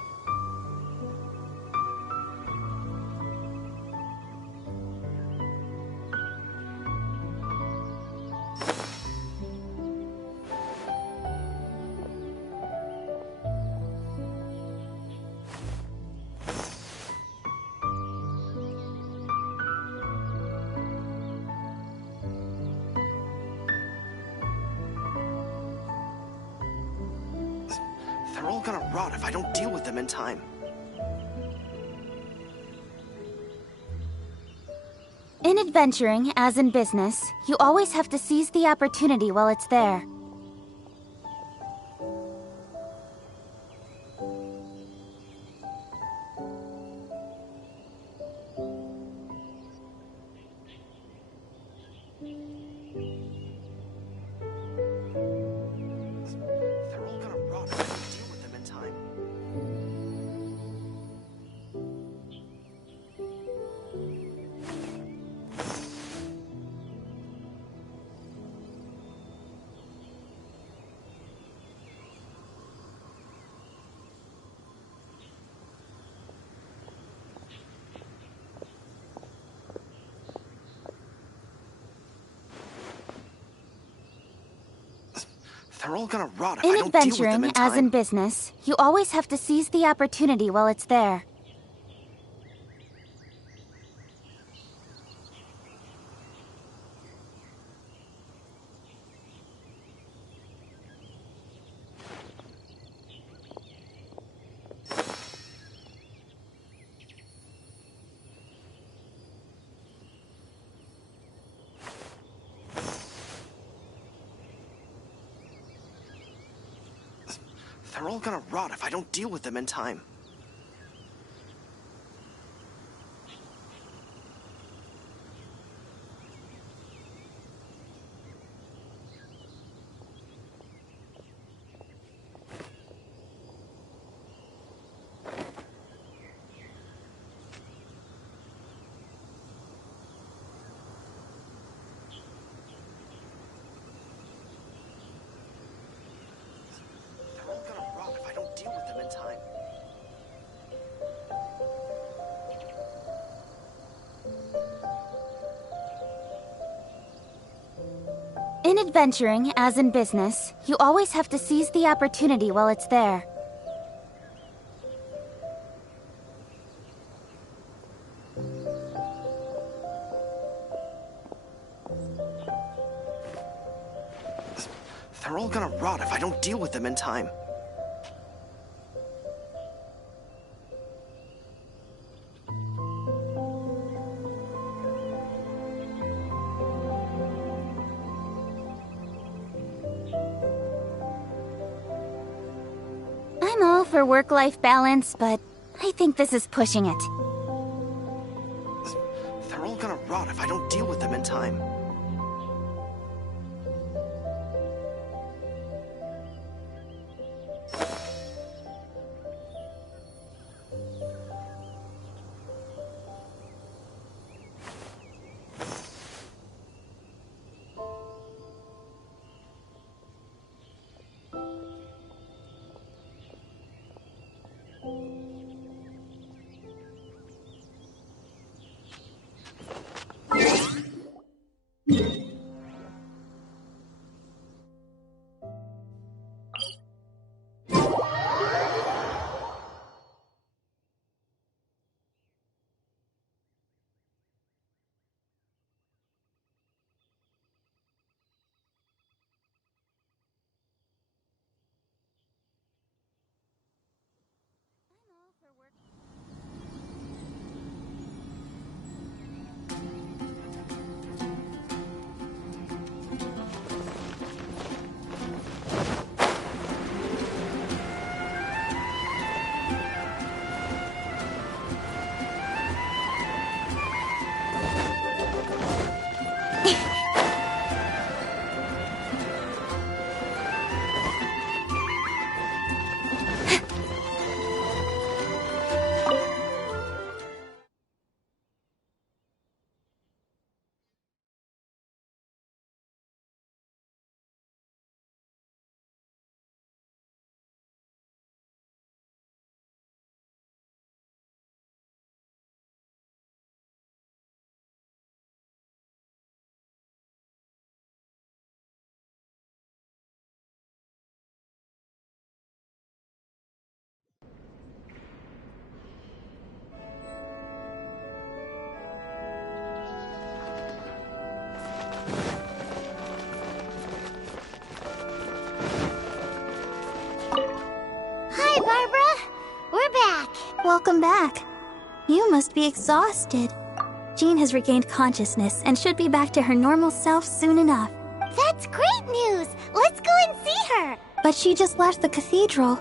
They're all gonna rot if I don't deal with them in time. In adventuring, as in business, you always have to seize the opportunity while it's there. They're all gonna rot if I don't deal with them in time. They're all gonna rot if I In don't deal with them adventuring, in time. as in business, you always have to seize the opportunity while it's there. They're all gonna rot if I don't deal with them in time. They're all gonna rot if I don't deal with them in time. In adventuring, as in business, you always have to seize the opportunity while it's there. They're all gonna rot if I don't deal with them in time. I'm all for work-life balance, but I think this is pushing it. They're all gonna rot if I don't deal with them in time. Welcome back. You must be exhausted. Jean has regained consciousness and should be back to her normal self soon enough. That's great news! Let's go and see her! But she just left the cathedral.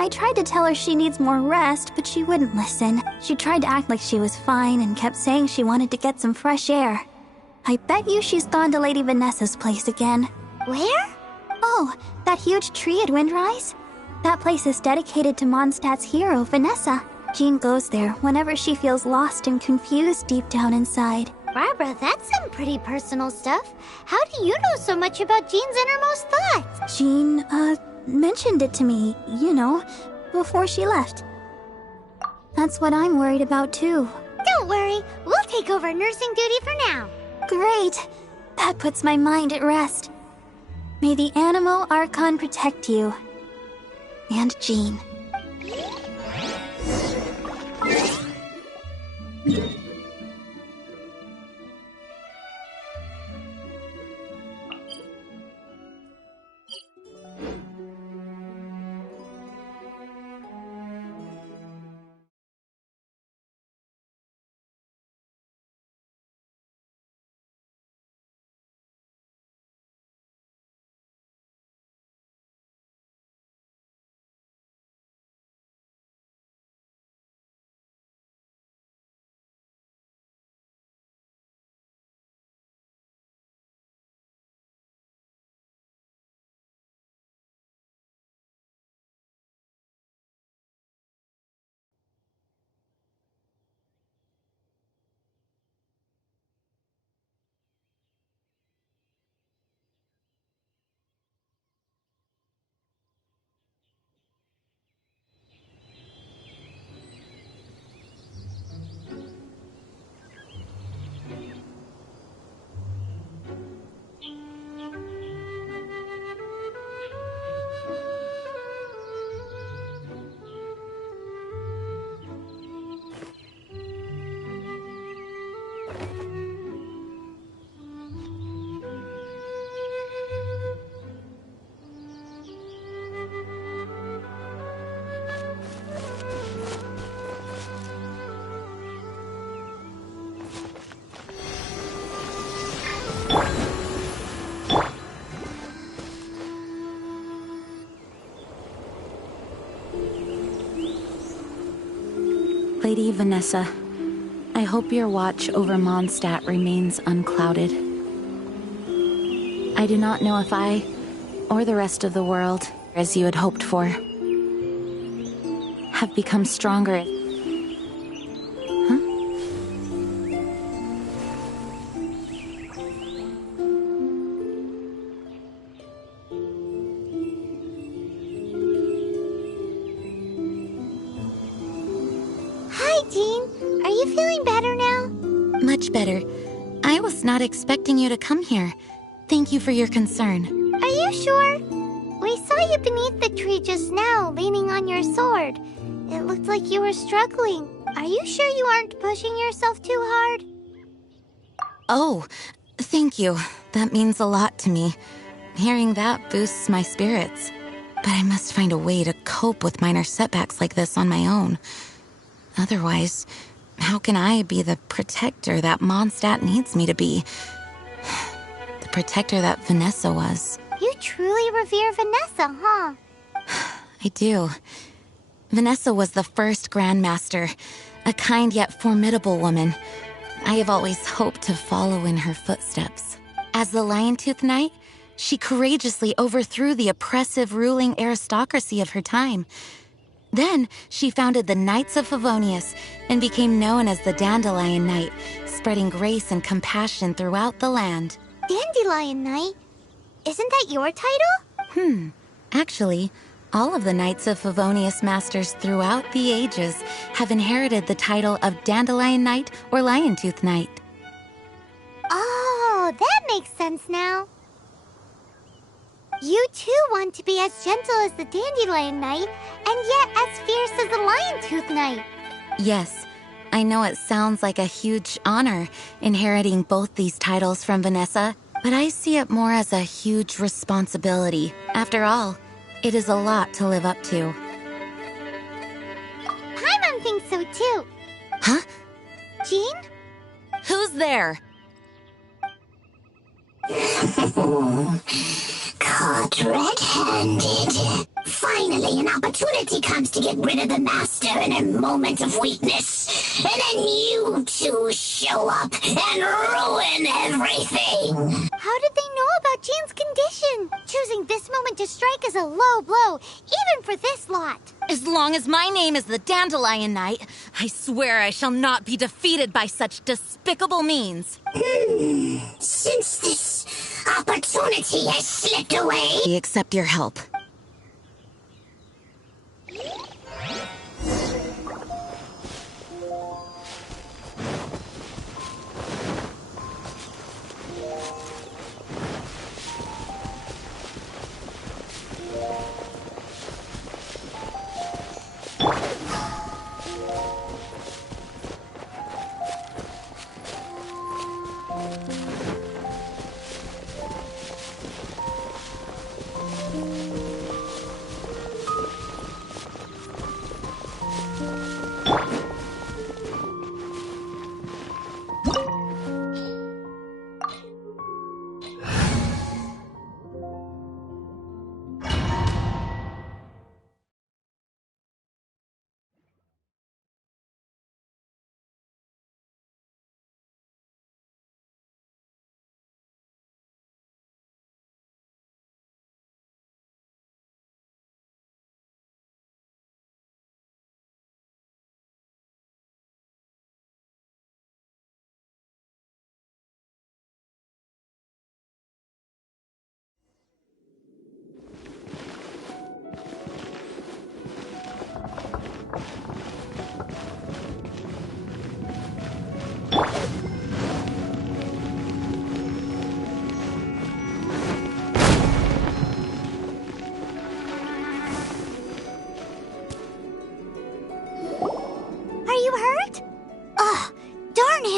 I tried to tell her she needs more rest, but she wouldn't listen. She tried to act like she was fine and kept saying she wanted to get some fresh air. I bet you she's gone to Lady Vanessa's place again. Where? Oh, that huge tree at Windrise? That place is dedicated to Mondstadt's hero, Vanessa. Jean goes there whenever she feels lost and confused deep down inside. Barbara, that's some pretty personal stuff. How do you know so much about Jean's innermost thoughts? Jean, mentioned it to me, before she left. That's what I'm worried about, too. Don't worry, we'll take over nursing duty for now. Great! That puts my mind at rest. May the Animo Archon protect you. And Jean. Lady Vanessa, I hope your watch over Mondstadt remains unclouded. I do not know if I, or the rest of the world, as you had hoped for, have become stronger. Much better. I was not expecting you to come here. Thank you for your concern. Are you sure? We saw you beneath the tree just now, leaning on your sword. It looked like you were struggling. Are you sure you aren't pushing yourself too hard? Oh, thank you. That means a lot to me. Hearing that boosts my spirits. But I must find a way to cope with minor setbacks like this on my own. Otherwise, how can I be the protector that Mondstadt needs me to be? The protector that Vanessa was. You truly revere Vanessa, huh? I do. Vanessa was the first Grandmaster, a kind yet formidable woman. I have always hoped to follow in her footsteps. As the Lion-Tooth Knight, she courageously overthrew the oppressive ruling aristocracy of her time. Then, she founded the Knights of Favonius and became known as the Dandelion Knight, spreading grace and compassion throughout the land. Dandelion Knight? Isn't that your title? Actually, all of the Knights of Favonius masters throughout the ages have inherited the title of Dandelion Knight or Lion-Tooth Knight. Oh, that makes sense now. You too want to be as gentle as the Dandelion Knight, and yet as fierce as the Lion-Tooth Knight. Yes, I know it sounds like a huge honor, inheriting both these titles from Vanessa, but I see it more as a huge responsibility. After all, it is a lot to live up to. Paimon thinks so too. Huh? Jean? Who's there? Caught red-handed. Finally, an opportunity comes to get rid of the Master in a moment of weakness. And then you two show up and ruin everything. How did they know about Jean's condition? Choosing this moment to strike is a low blow, even for this lot. As long as my name is the Dandelion Knight, I swear I shall not be defeated by such despicable means. Since this opportunity has slipped away, I accept your help.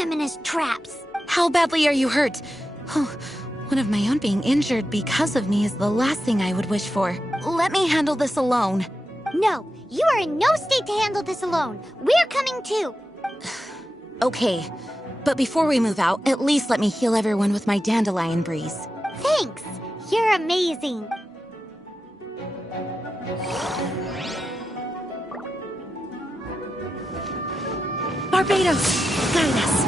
In his traps. How badly are you hurt? Oh, one of my own being injured because of me is the last thing I would wish for. Let me handle this alone. No, you are in no state to handle this alone. We're coming too. Okay, but before we move out, at least let me heal everyone with my Dandelion Breeze. Thanks. You're amazing. Barbados, guide us.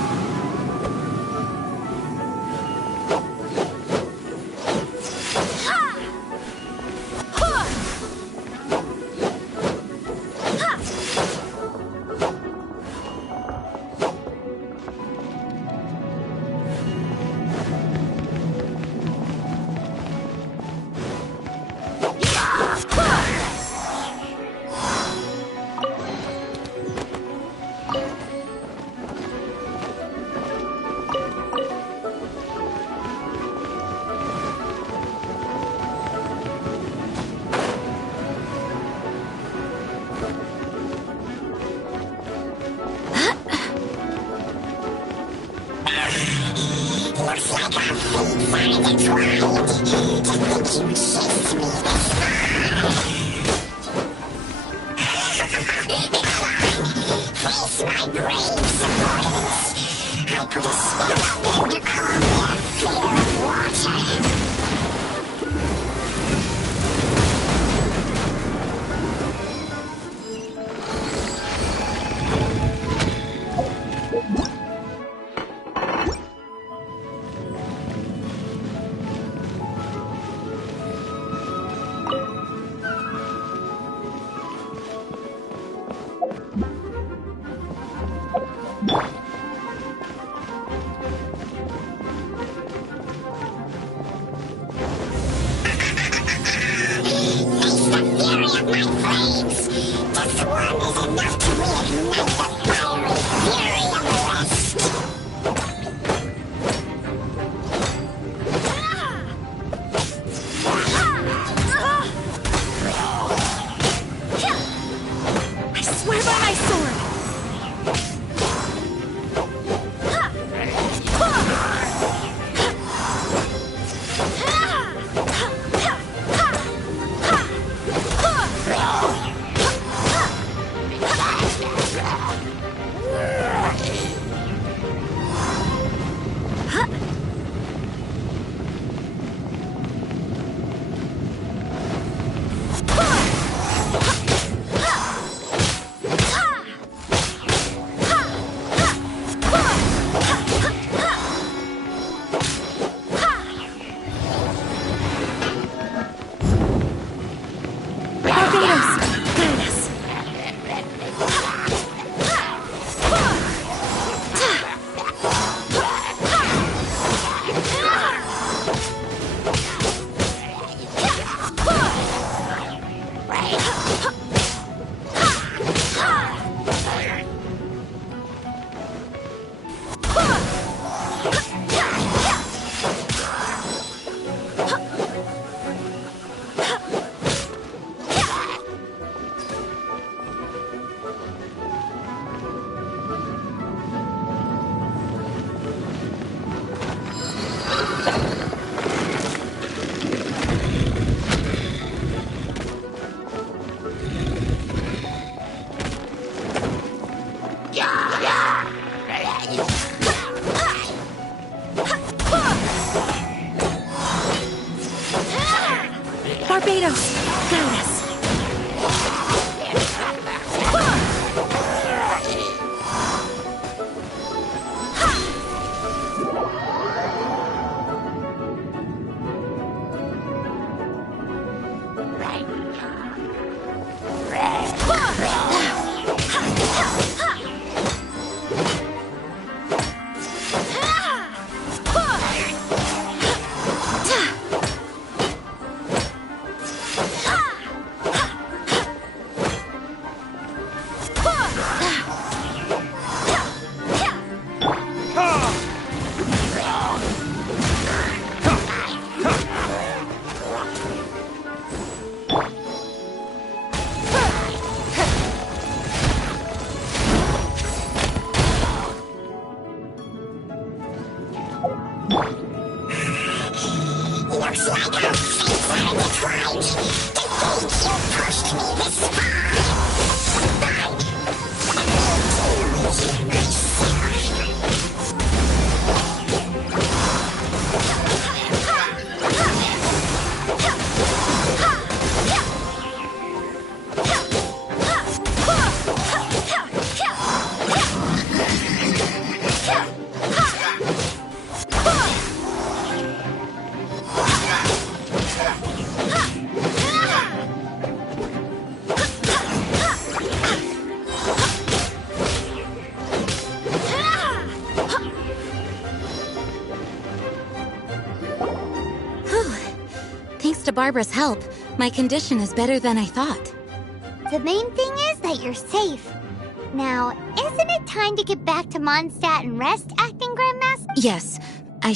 Looks like our fate finally tried. To think you chased me this far. Face my brave supporters. I put a spell on them to calm their fear of water. Barbados, guide us. Looks like our fates are intertwined. The fate you pushed me this far. But I will deal with you myself. Thanks to Barbara's help, my condition is better than I thought. The main thing is that you're safe. Now, isn't it time to get back to Mondstadt and rest, Acting Grandmaster? Yes, I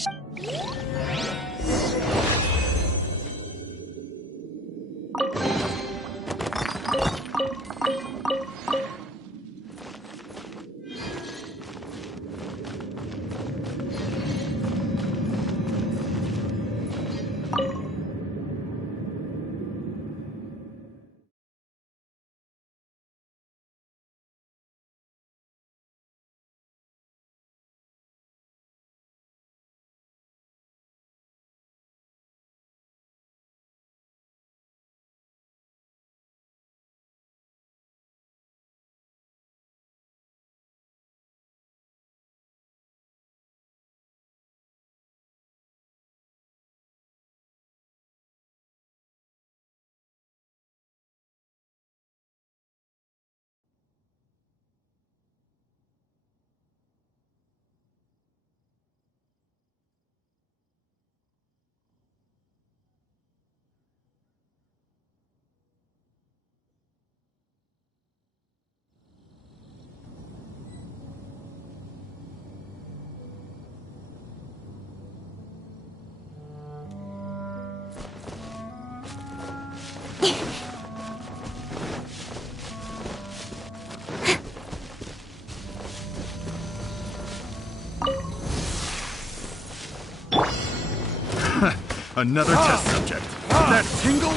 Another test subject. That tingle?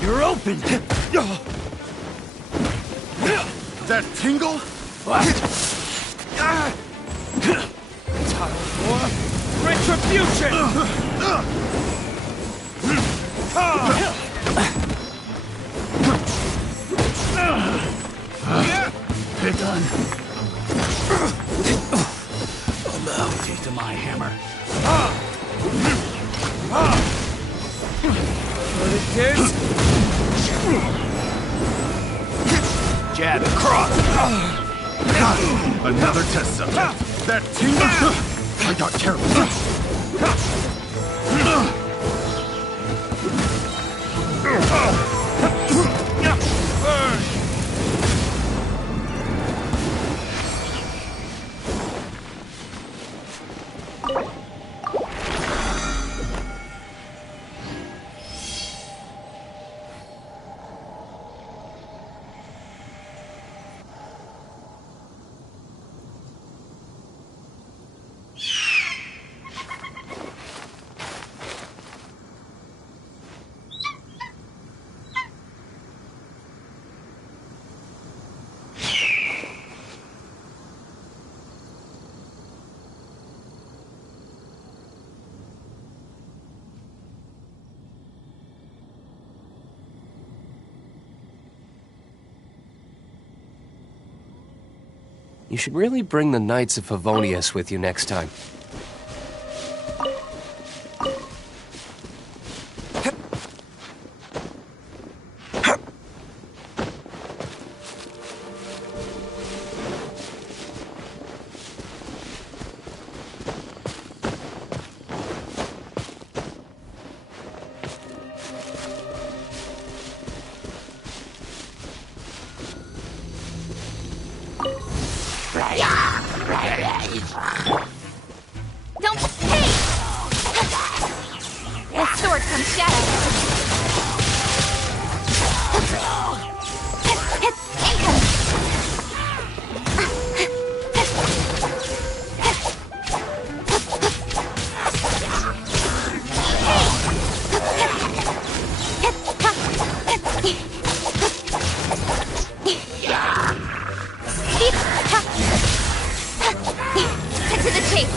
You're open! That tingle? Time for retribution! They're done. Taste of my hammer. What it is? Jab and cross. Another test subject. That tingle? I got careless. You should really bring the Knights of Favonius with you next time. Don't hey! With sword comes shadow. Cut to the chase.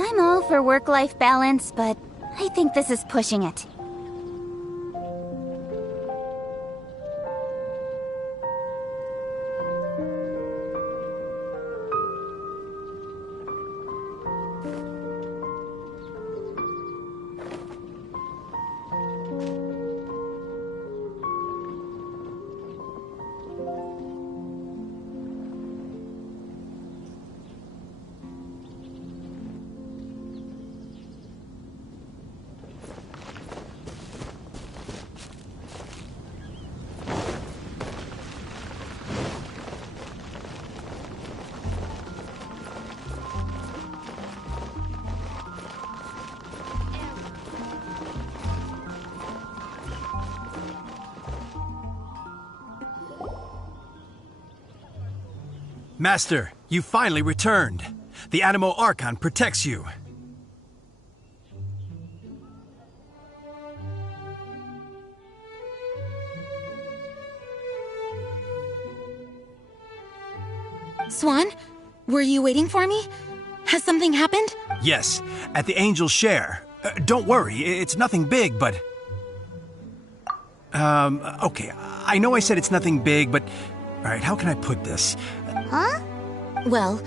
I'm all for work-life balance, but I think this is pushing it. Master, you finally returned. The Animo Archon protects you. Swan, were you waiting for me? Has something happened? Yes, at the Angel's Share. Don't worry, it's nothing big, but... okay, I know I said it's nothing big, but... Alright, how can I put this? Huh? Well,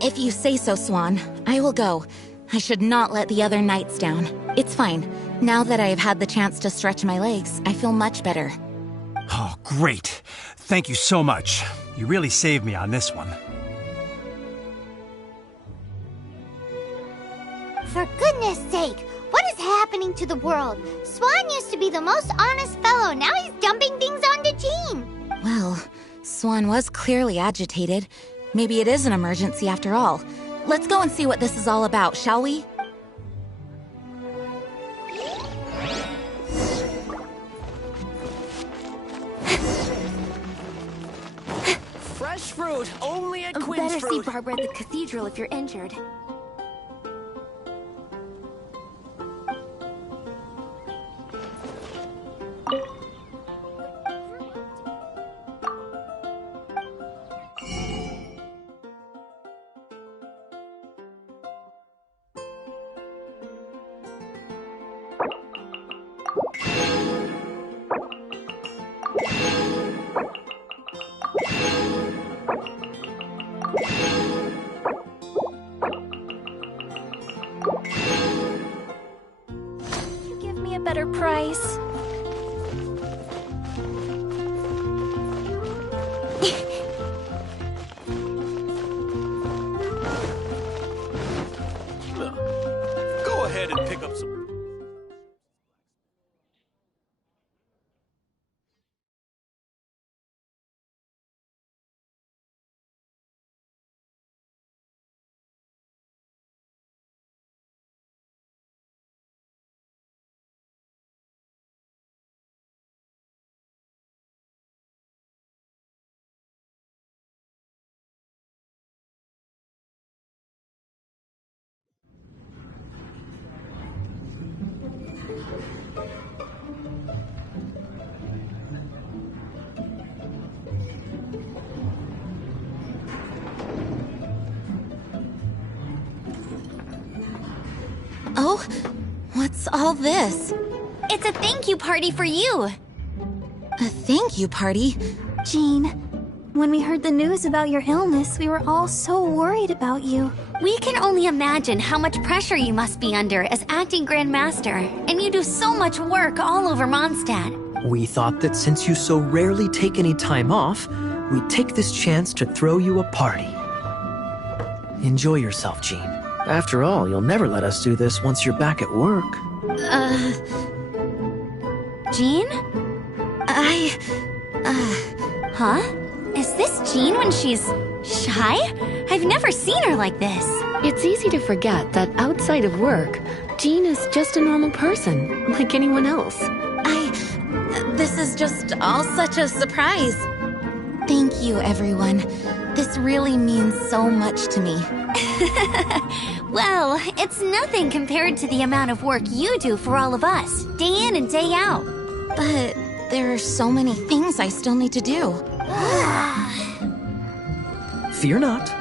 if you say so, Swan, I will go. I should not let the other knights down. It's fine. Now that I have had the chance to stretch my legs, I feel much better. Oh, great. Thank you so much. You really saved me on this one. For goodness sake, what is happening to the world? Swan used to be the most honest fellow, now he's dumping things onto Jean. Well, Swan was clearly agitated. Maybe it is an emergency after all. Let's go and see what this is all about, shall we? Fresh fruit, only at Quinn's Better Fruit. see Barbara at the cathedral if you're injured. You give me a better price. Go ahead and pick up some. Oh, what's all this? It's a thank you party for you. A thank you party? Jean, when we heard the news about your illness, we were all so worried about you. We can only imagine how much pressure you must be under as acting Grand Master, and you do so much work all over Mondstadt. We thought that since you so rarely take any time off, we'd take this chance to throw you a party. Enjoy yourself, Jean. After all, you'll never let us do this once you're back at work. Jean? Huh? Is this Jean when she's shy? I've never seen her like this. It's easy to forget that outside of work, Jean is just a normal person, like anyone else. This is just all such a surprise. Thank you, everyone. This really means so much to me. Well, it's nothing compared to the amount of work you do for all of us, day in and day out. But there are so many things I still need to do. Fear not.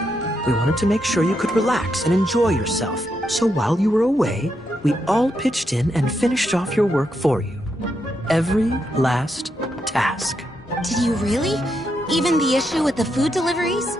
We wanted to make sure you could relax and enjoy yourself. So while you were away, we all pitched in and finished off your work for you. Every last task. Did you really? Even the issue with the food deliveries?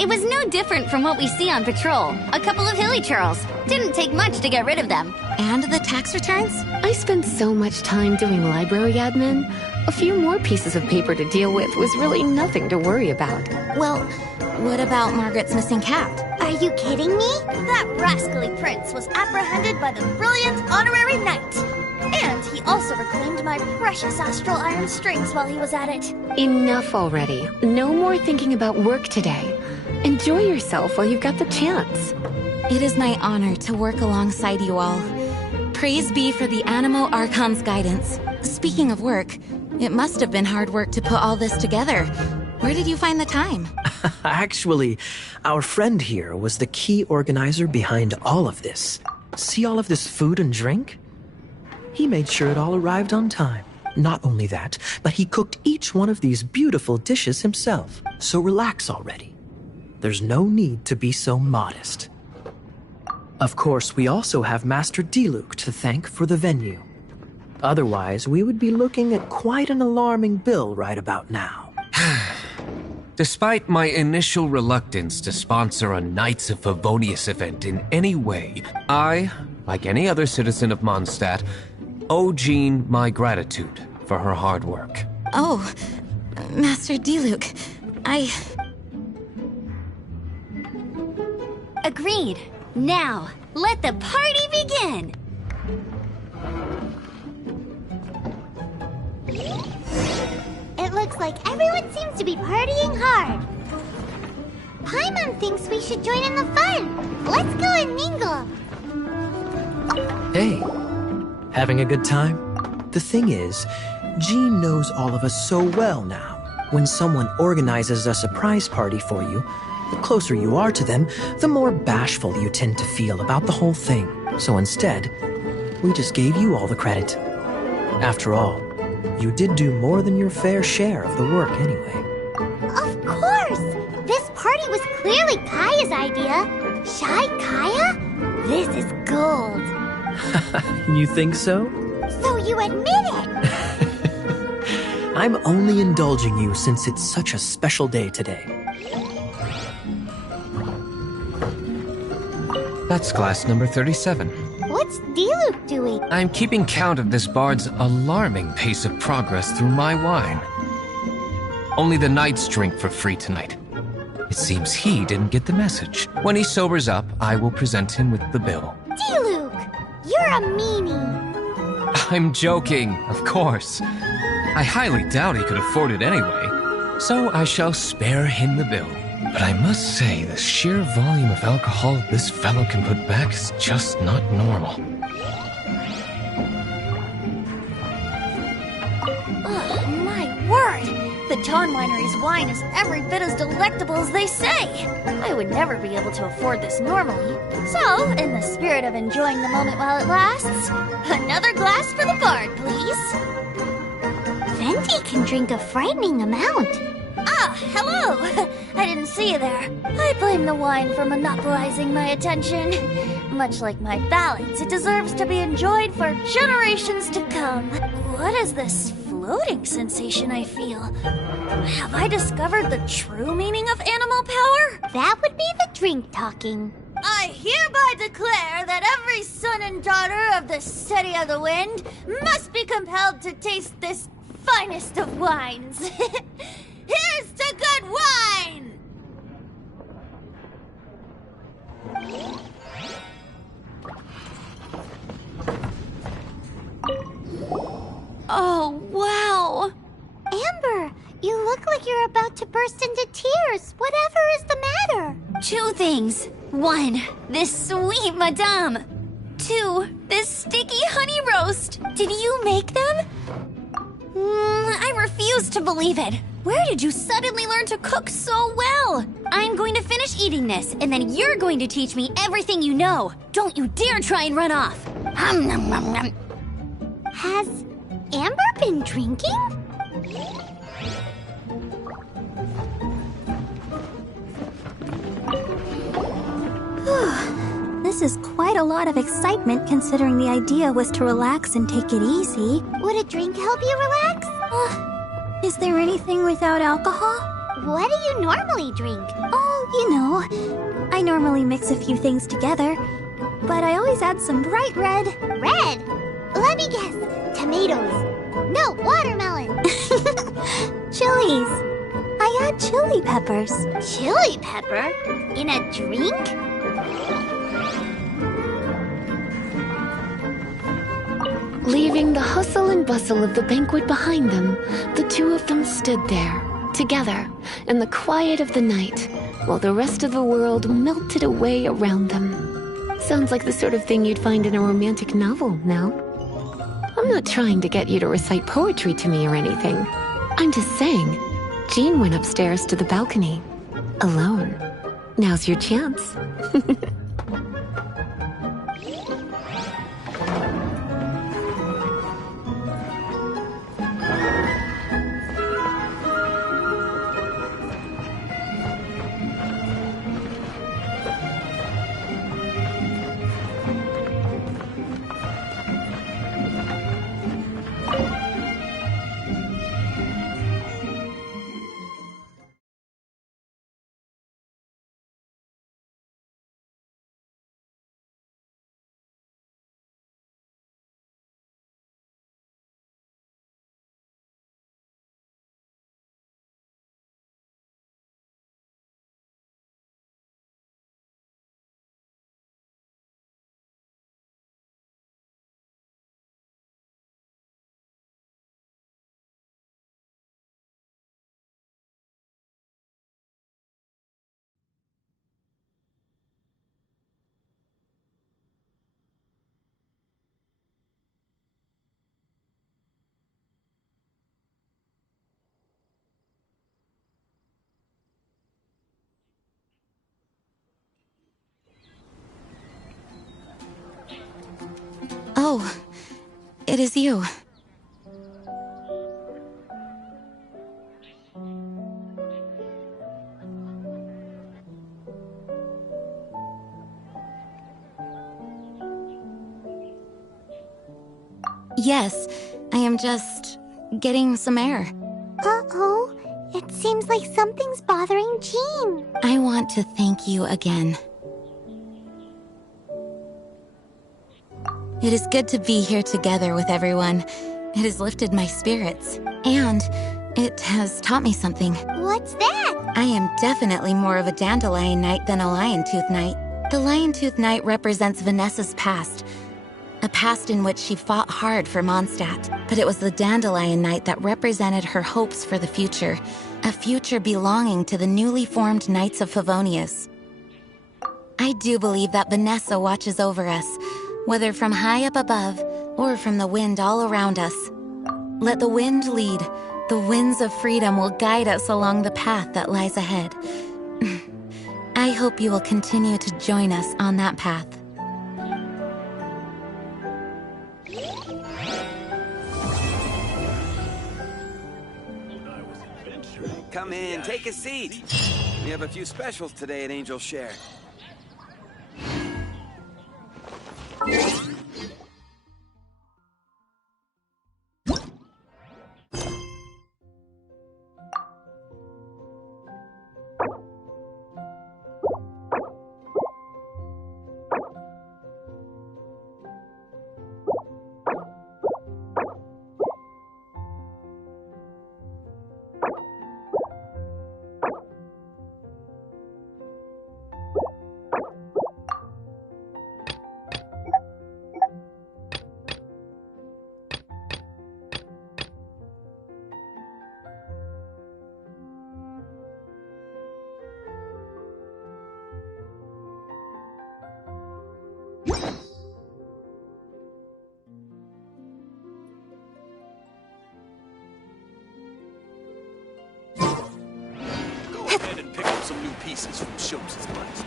It was no different from what we see on patrol. A couple of hilly churls. Didn't take much to get rid of them. And the tax returns? I spent so much time doing library admin. A few more pieces of paper to deal with was really nothing to worry about. Well, what about Margaret's missing cat? Are you kidding me? That rascally prince was apprehended by the brilliant honorary knight. And he also reclaimed my precious astral iron strings while he was at it. Enough already. No more thinking about work today. Enjoy yourself while you've got the chance. It is my honor to work alongside you all. Praise be for the Animo Archon's guidance. Speaking of work, it must have been hard work to put all this together. Where did you find the time? Actually, our friend here was the key organizer behind all of this. See all of this food and drink? He made sure it all arrived on time. Not only that, but he cooked each one of these beautiful dishes himself. So relax already. There's no need to be so modest. Of course, we also have Master Diluc to thank for the venue. Otherwise, we would be looking at quite an alarming bill right about now. Despite my initial reluctance to sponsor a Knights of Favonius event in any way, I, like any other citizen of Mondstadt, owe Jean my gratitude for her hard work. Oh, Master Diluc, Agreed. Now, let the party begin! It looks like everyone seems to be partying hard. Paimon thinks we should join in the fun. Let's go and mingle. Hey, having a good time? The thing is, Jean knows all of us so well now. When someone organizes a surprise party for you, the closer you are to them, the more bashful you tend to feel about the whole thing. So instead, we just gave you all the credit. After all, you did do more than your fair share of the work anyway. Of course! This party was clearly Kaya's idea. Shy Kaya? This is gold. You think so? So you admit it? I'm only indulging you since it's such a special day today. That's glass number 37. What's Diluc doing? I'm keeping count of this bard's alarming pace of progress through my wine. Only the knights drink for free tonight. It seems he didn't get the message. When he sobers up, I will present him with the bill. Diluc, you're a meanie. I'm joking, of course. I highly doubt he could afford it anyway, so I shall spare him the bill. But I must say, the sheer volume of alcohol this fellow can put back is just not normal. Oh, my word! The Dawn Winery's wine is every bit as delectable as they say. I would never be able to afford this normally. So, in the spirit of enjoying the moment while it lasts, another glass for the bard, please. Venti can drink a frightening amount. Ah, hello! I didn't see you there. I blame the wine for monopolizing my attention. Much like my ballads, it deserves to be enjoyed for generations to come. What is this floating sensation I feel? Have I discovered the true meaning of animal power? That would be the drink talking. I hereby declare that every son and daughter of the City of the Wind must be compelled to taste this finest of wines. Here's to good wine! Oh, wow! Amber, you look like you're about to burst into tears. Whatever is the matter? 2 things. 1, this sweet madame. 2, this sticky honey roast. Did you make them? I refuse to believe it. Where did you suddenly learn to cook so well? I'm going to finish eating this, and then you're going to teach me everything you know. Don't you dare try and run off. Has Amber been drinking? This is quite a lot of excitement considering the idea was to relax and take it easy. Would a drink help you relax? Is there anything without alcohol? What do you normally drink? Oh, you know, I normally mix a few things together, but I always add some bright red. Red? Let me guess. Tomatoes. No, watermelon. Chilies. I add chili peppers. Chili pepper? In a drink? Leaving the hustle and bustle of the banquet behind them, the two of them stood there, together, in the quiet of the night, while the rest of the world melted away around them. Sounds like the sort of thing you'd find in a romantic novel, no? I'm not trying to get you to recite poetry to me or anything. I'm just saying, Jean went upstairs to the balcony, alone. Now's your chance. Oh, it is you. Yes, I am just getting some air. Uh-oh. It seems like something's bothering Jean. I want to thank you again. It is good to be here together with everyone. It has lifted my spirits. And it has taught me something. What's that? I am definitely more of a Dandelion Knight than a Lion Tooth Knight. The Lion Tooth Knight represents Vanessa's past. A past in which she fought hard for Mondstadt. But it was the Dandelion Knight that represented her hopes for the future. A future belonging to the newly formed Knights of Favonius. I do believe that Vanessa watches over us, whether from high up above or from the wind all around us. Let the wind lead. The winds of freedom will guide us along the path that lies ahead. I hope you will continue to join us on that path. Come in, take a seat. We have a few specials today at Angel Share. Go ahead and pick up some new pieces from Shopes' butt.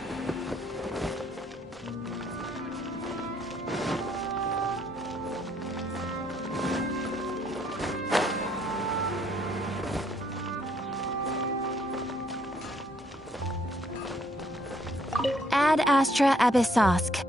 Ad Astra Abyssosk.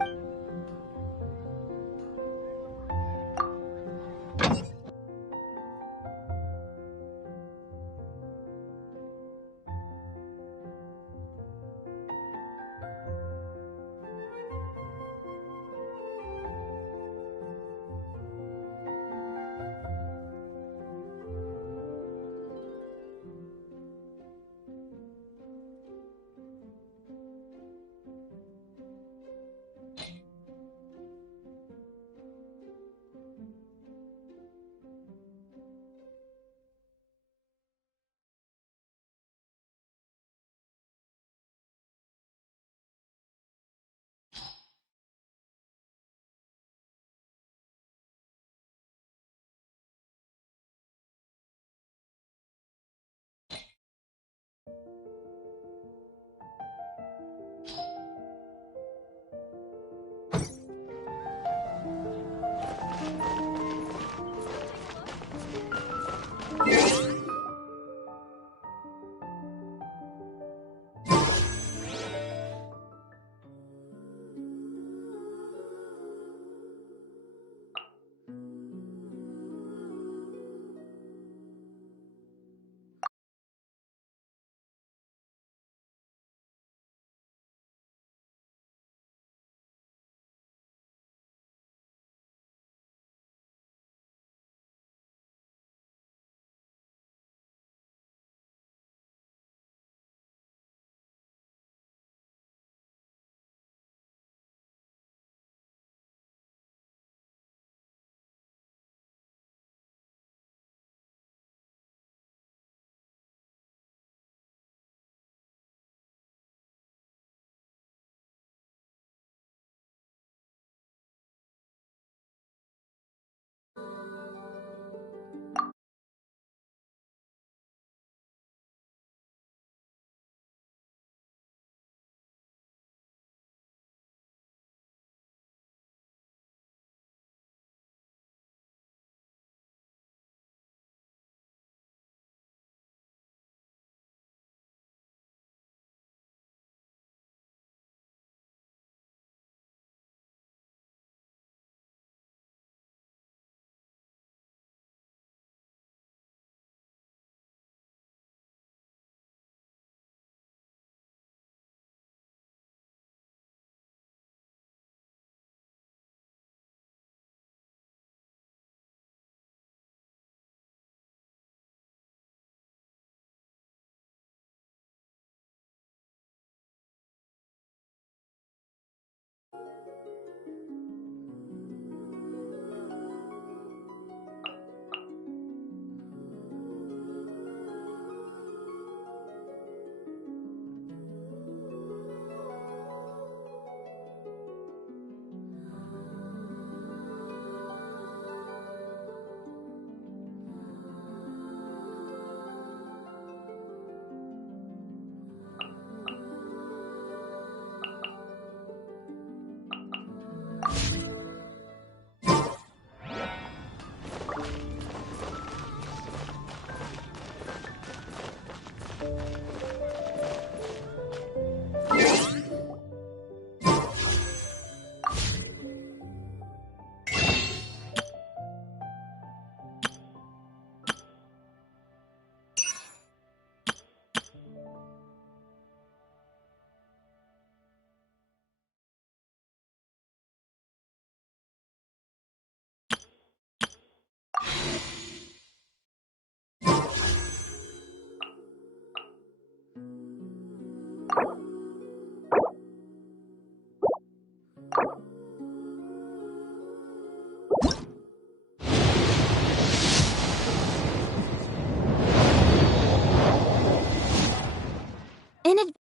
in advance.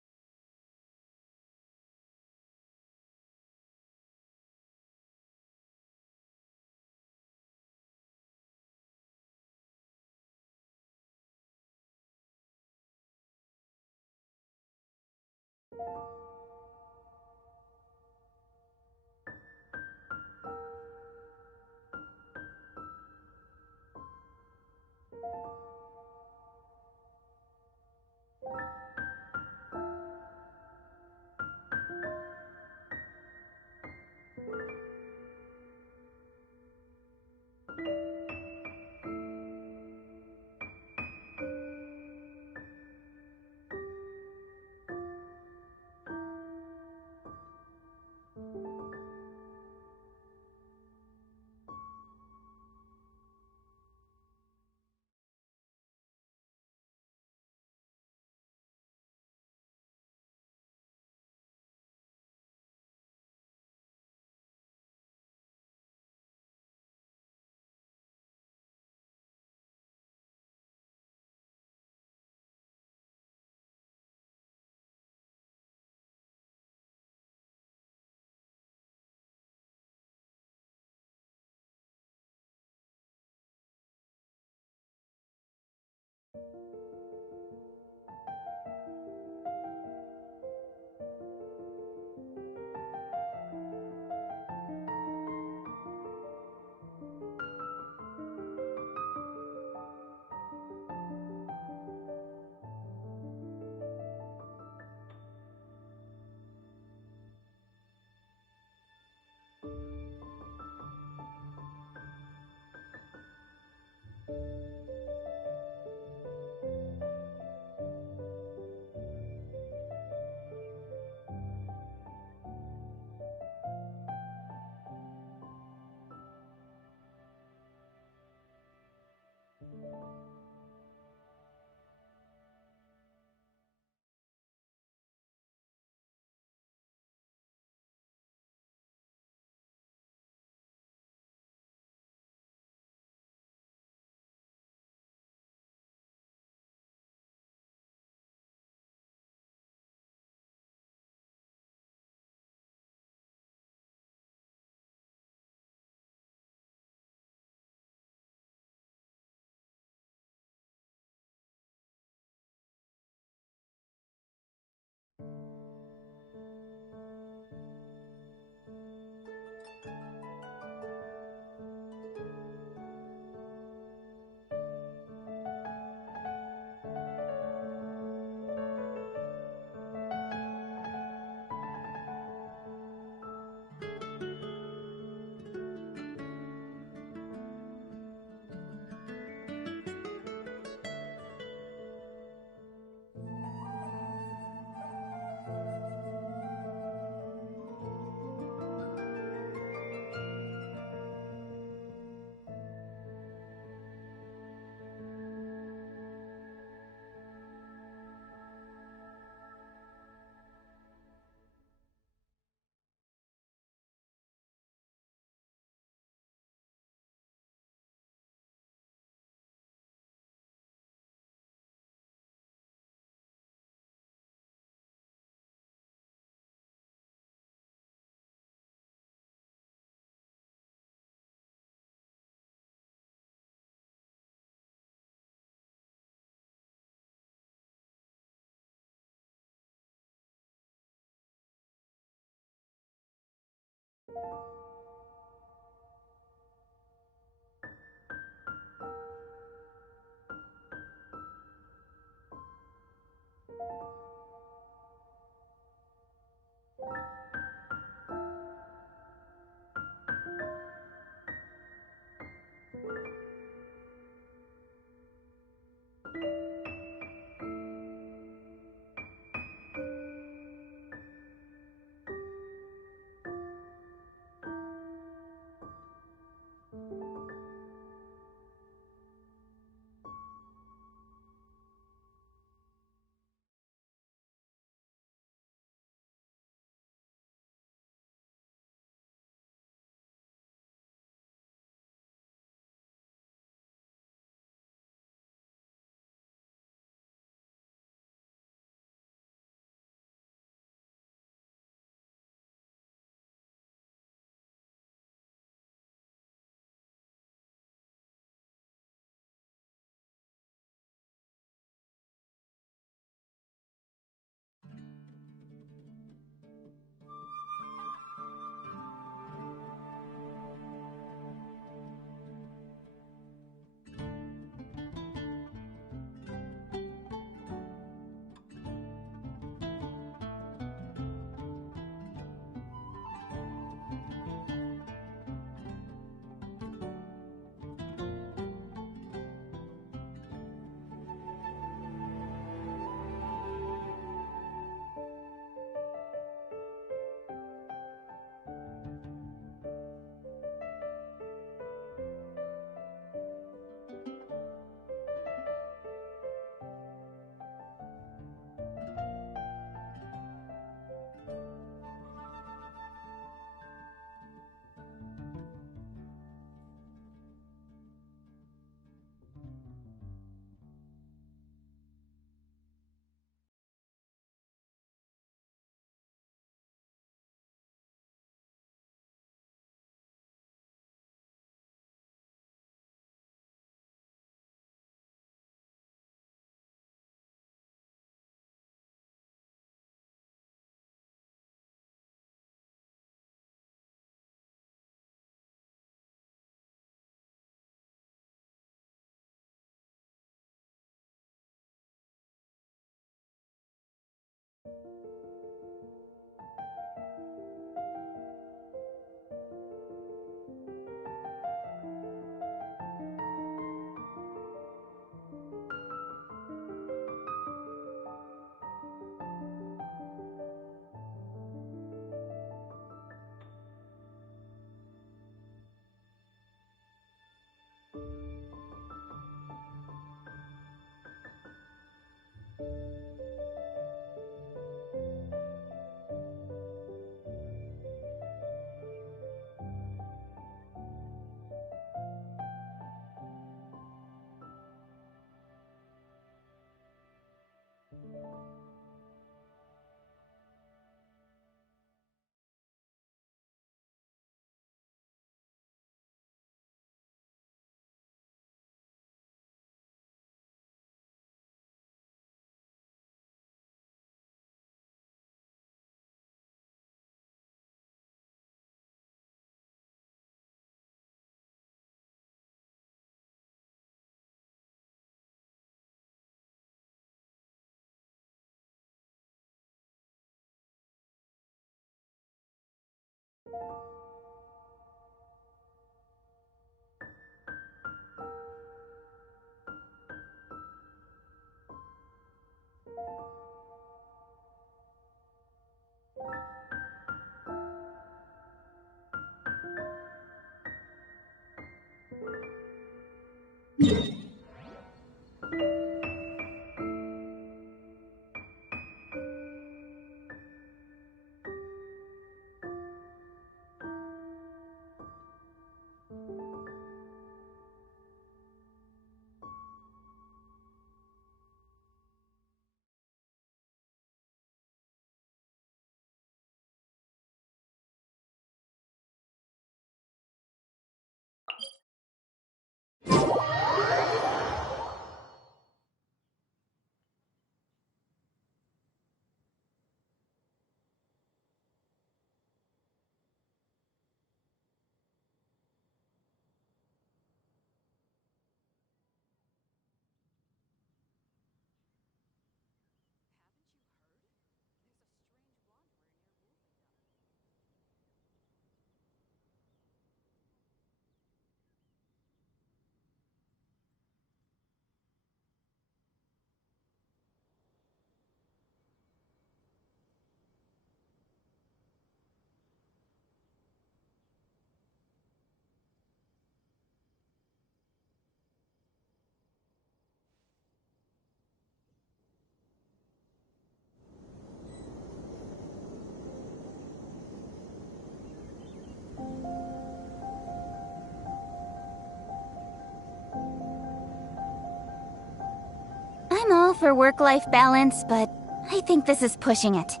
for work-life balance, but I think this is pushing it.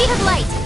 Speed of light!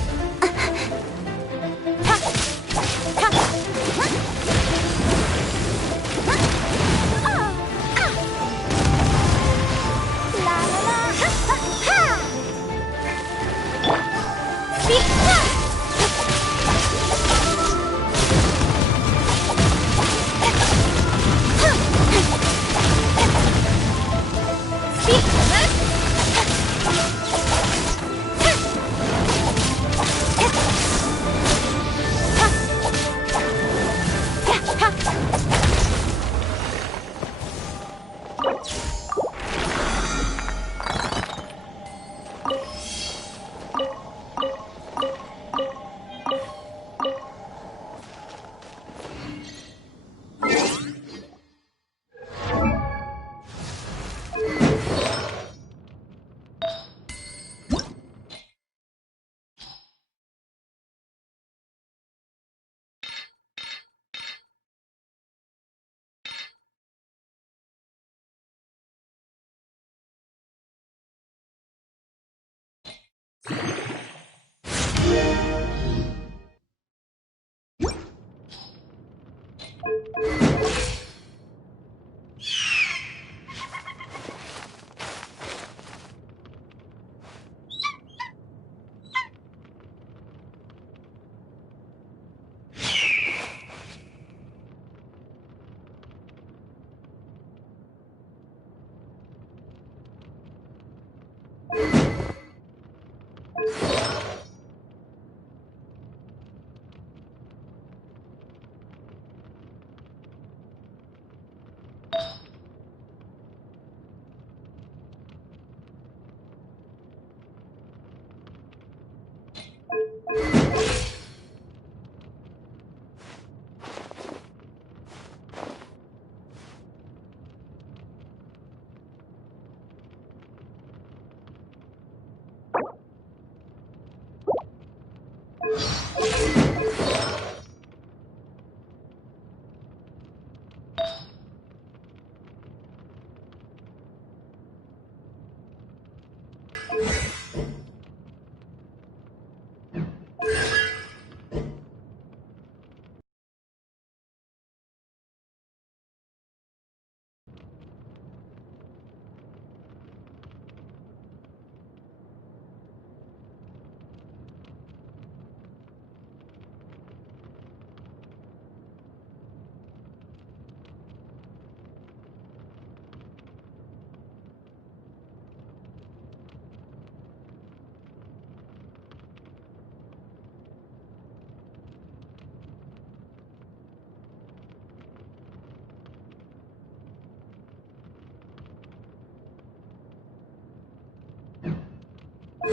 I'm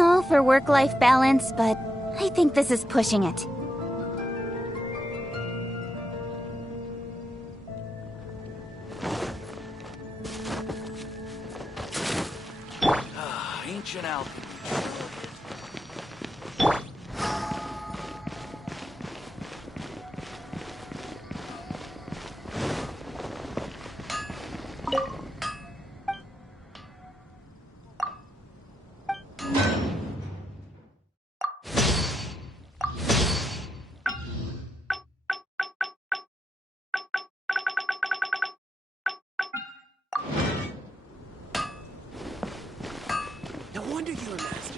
all for work-life balance, but I think this is pushing it. Ancient alchemy. No wonder you're a master.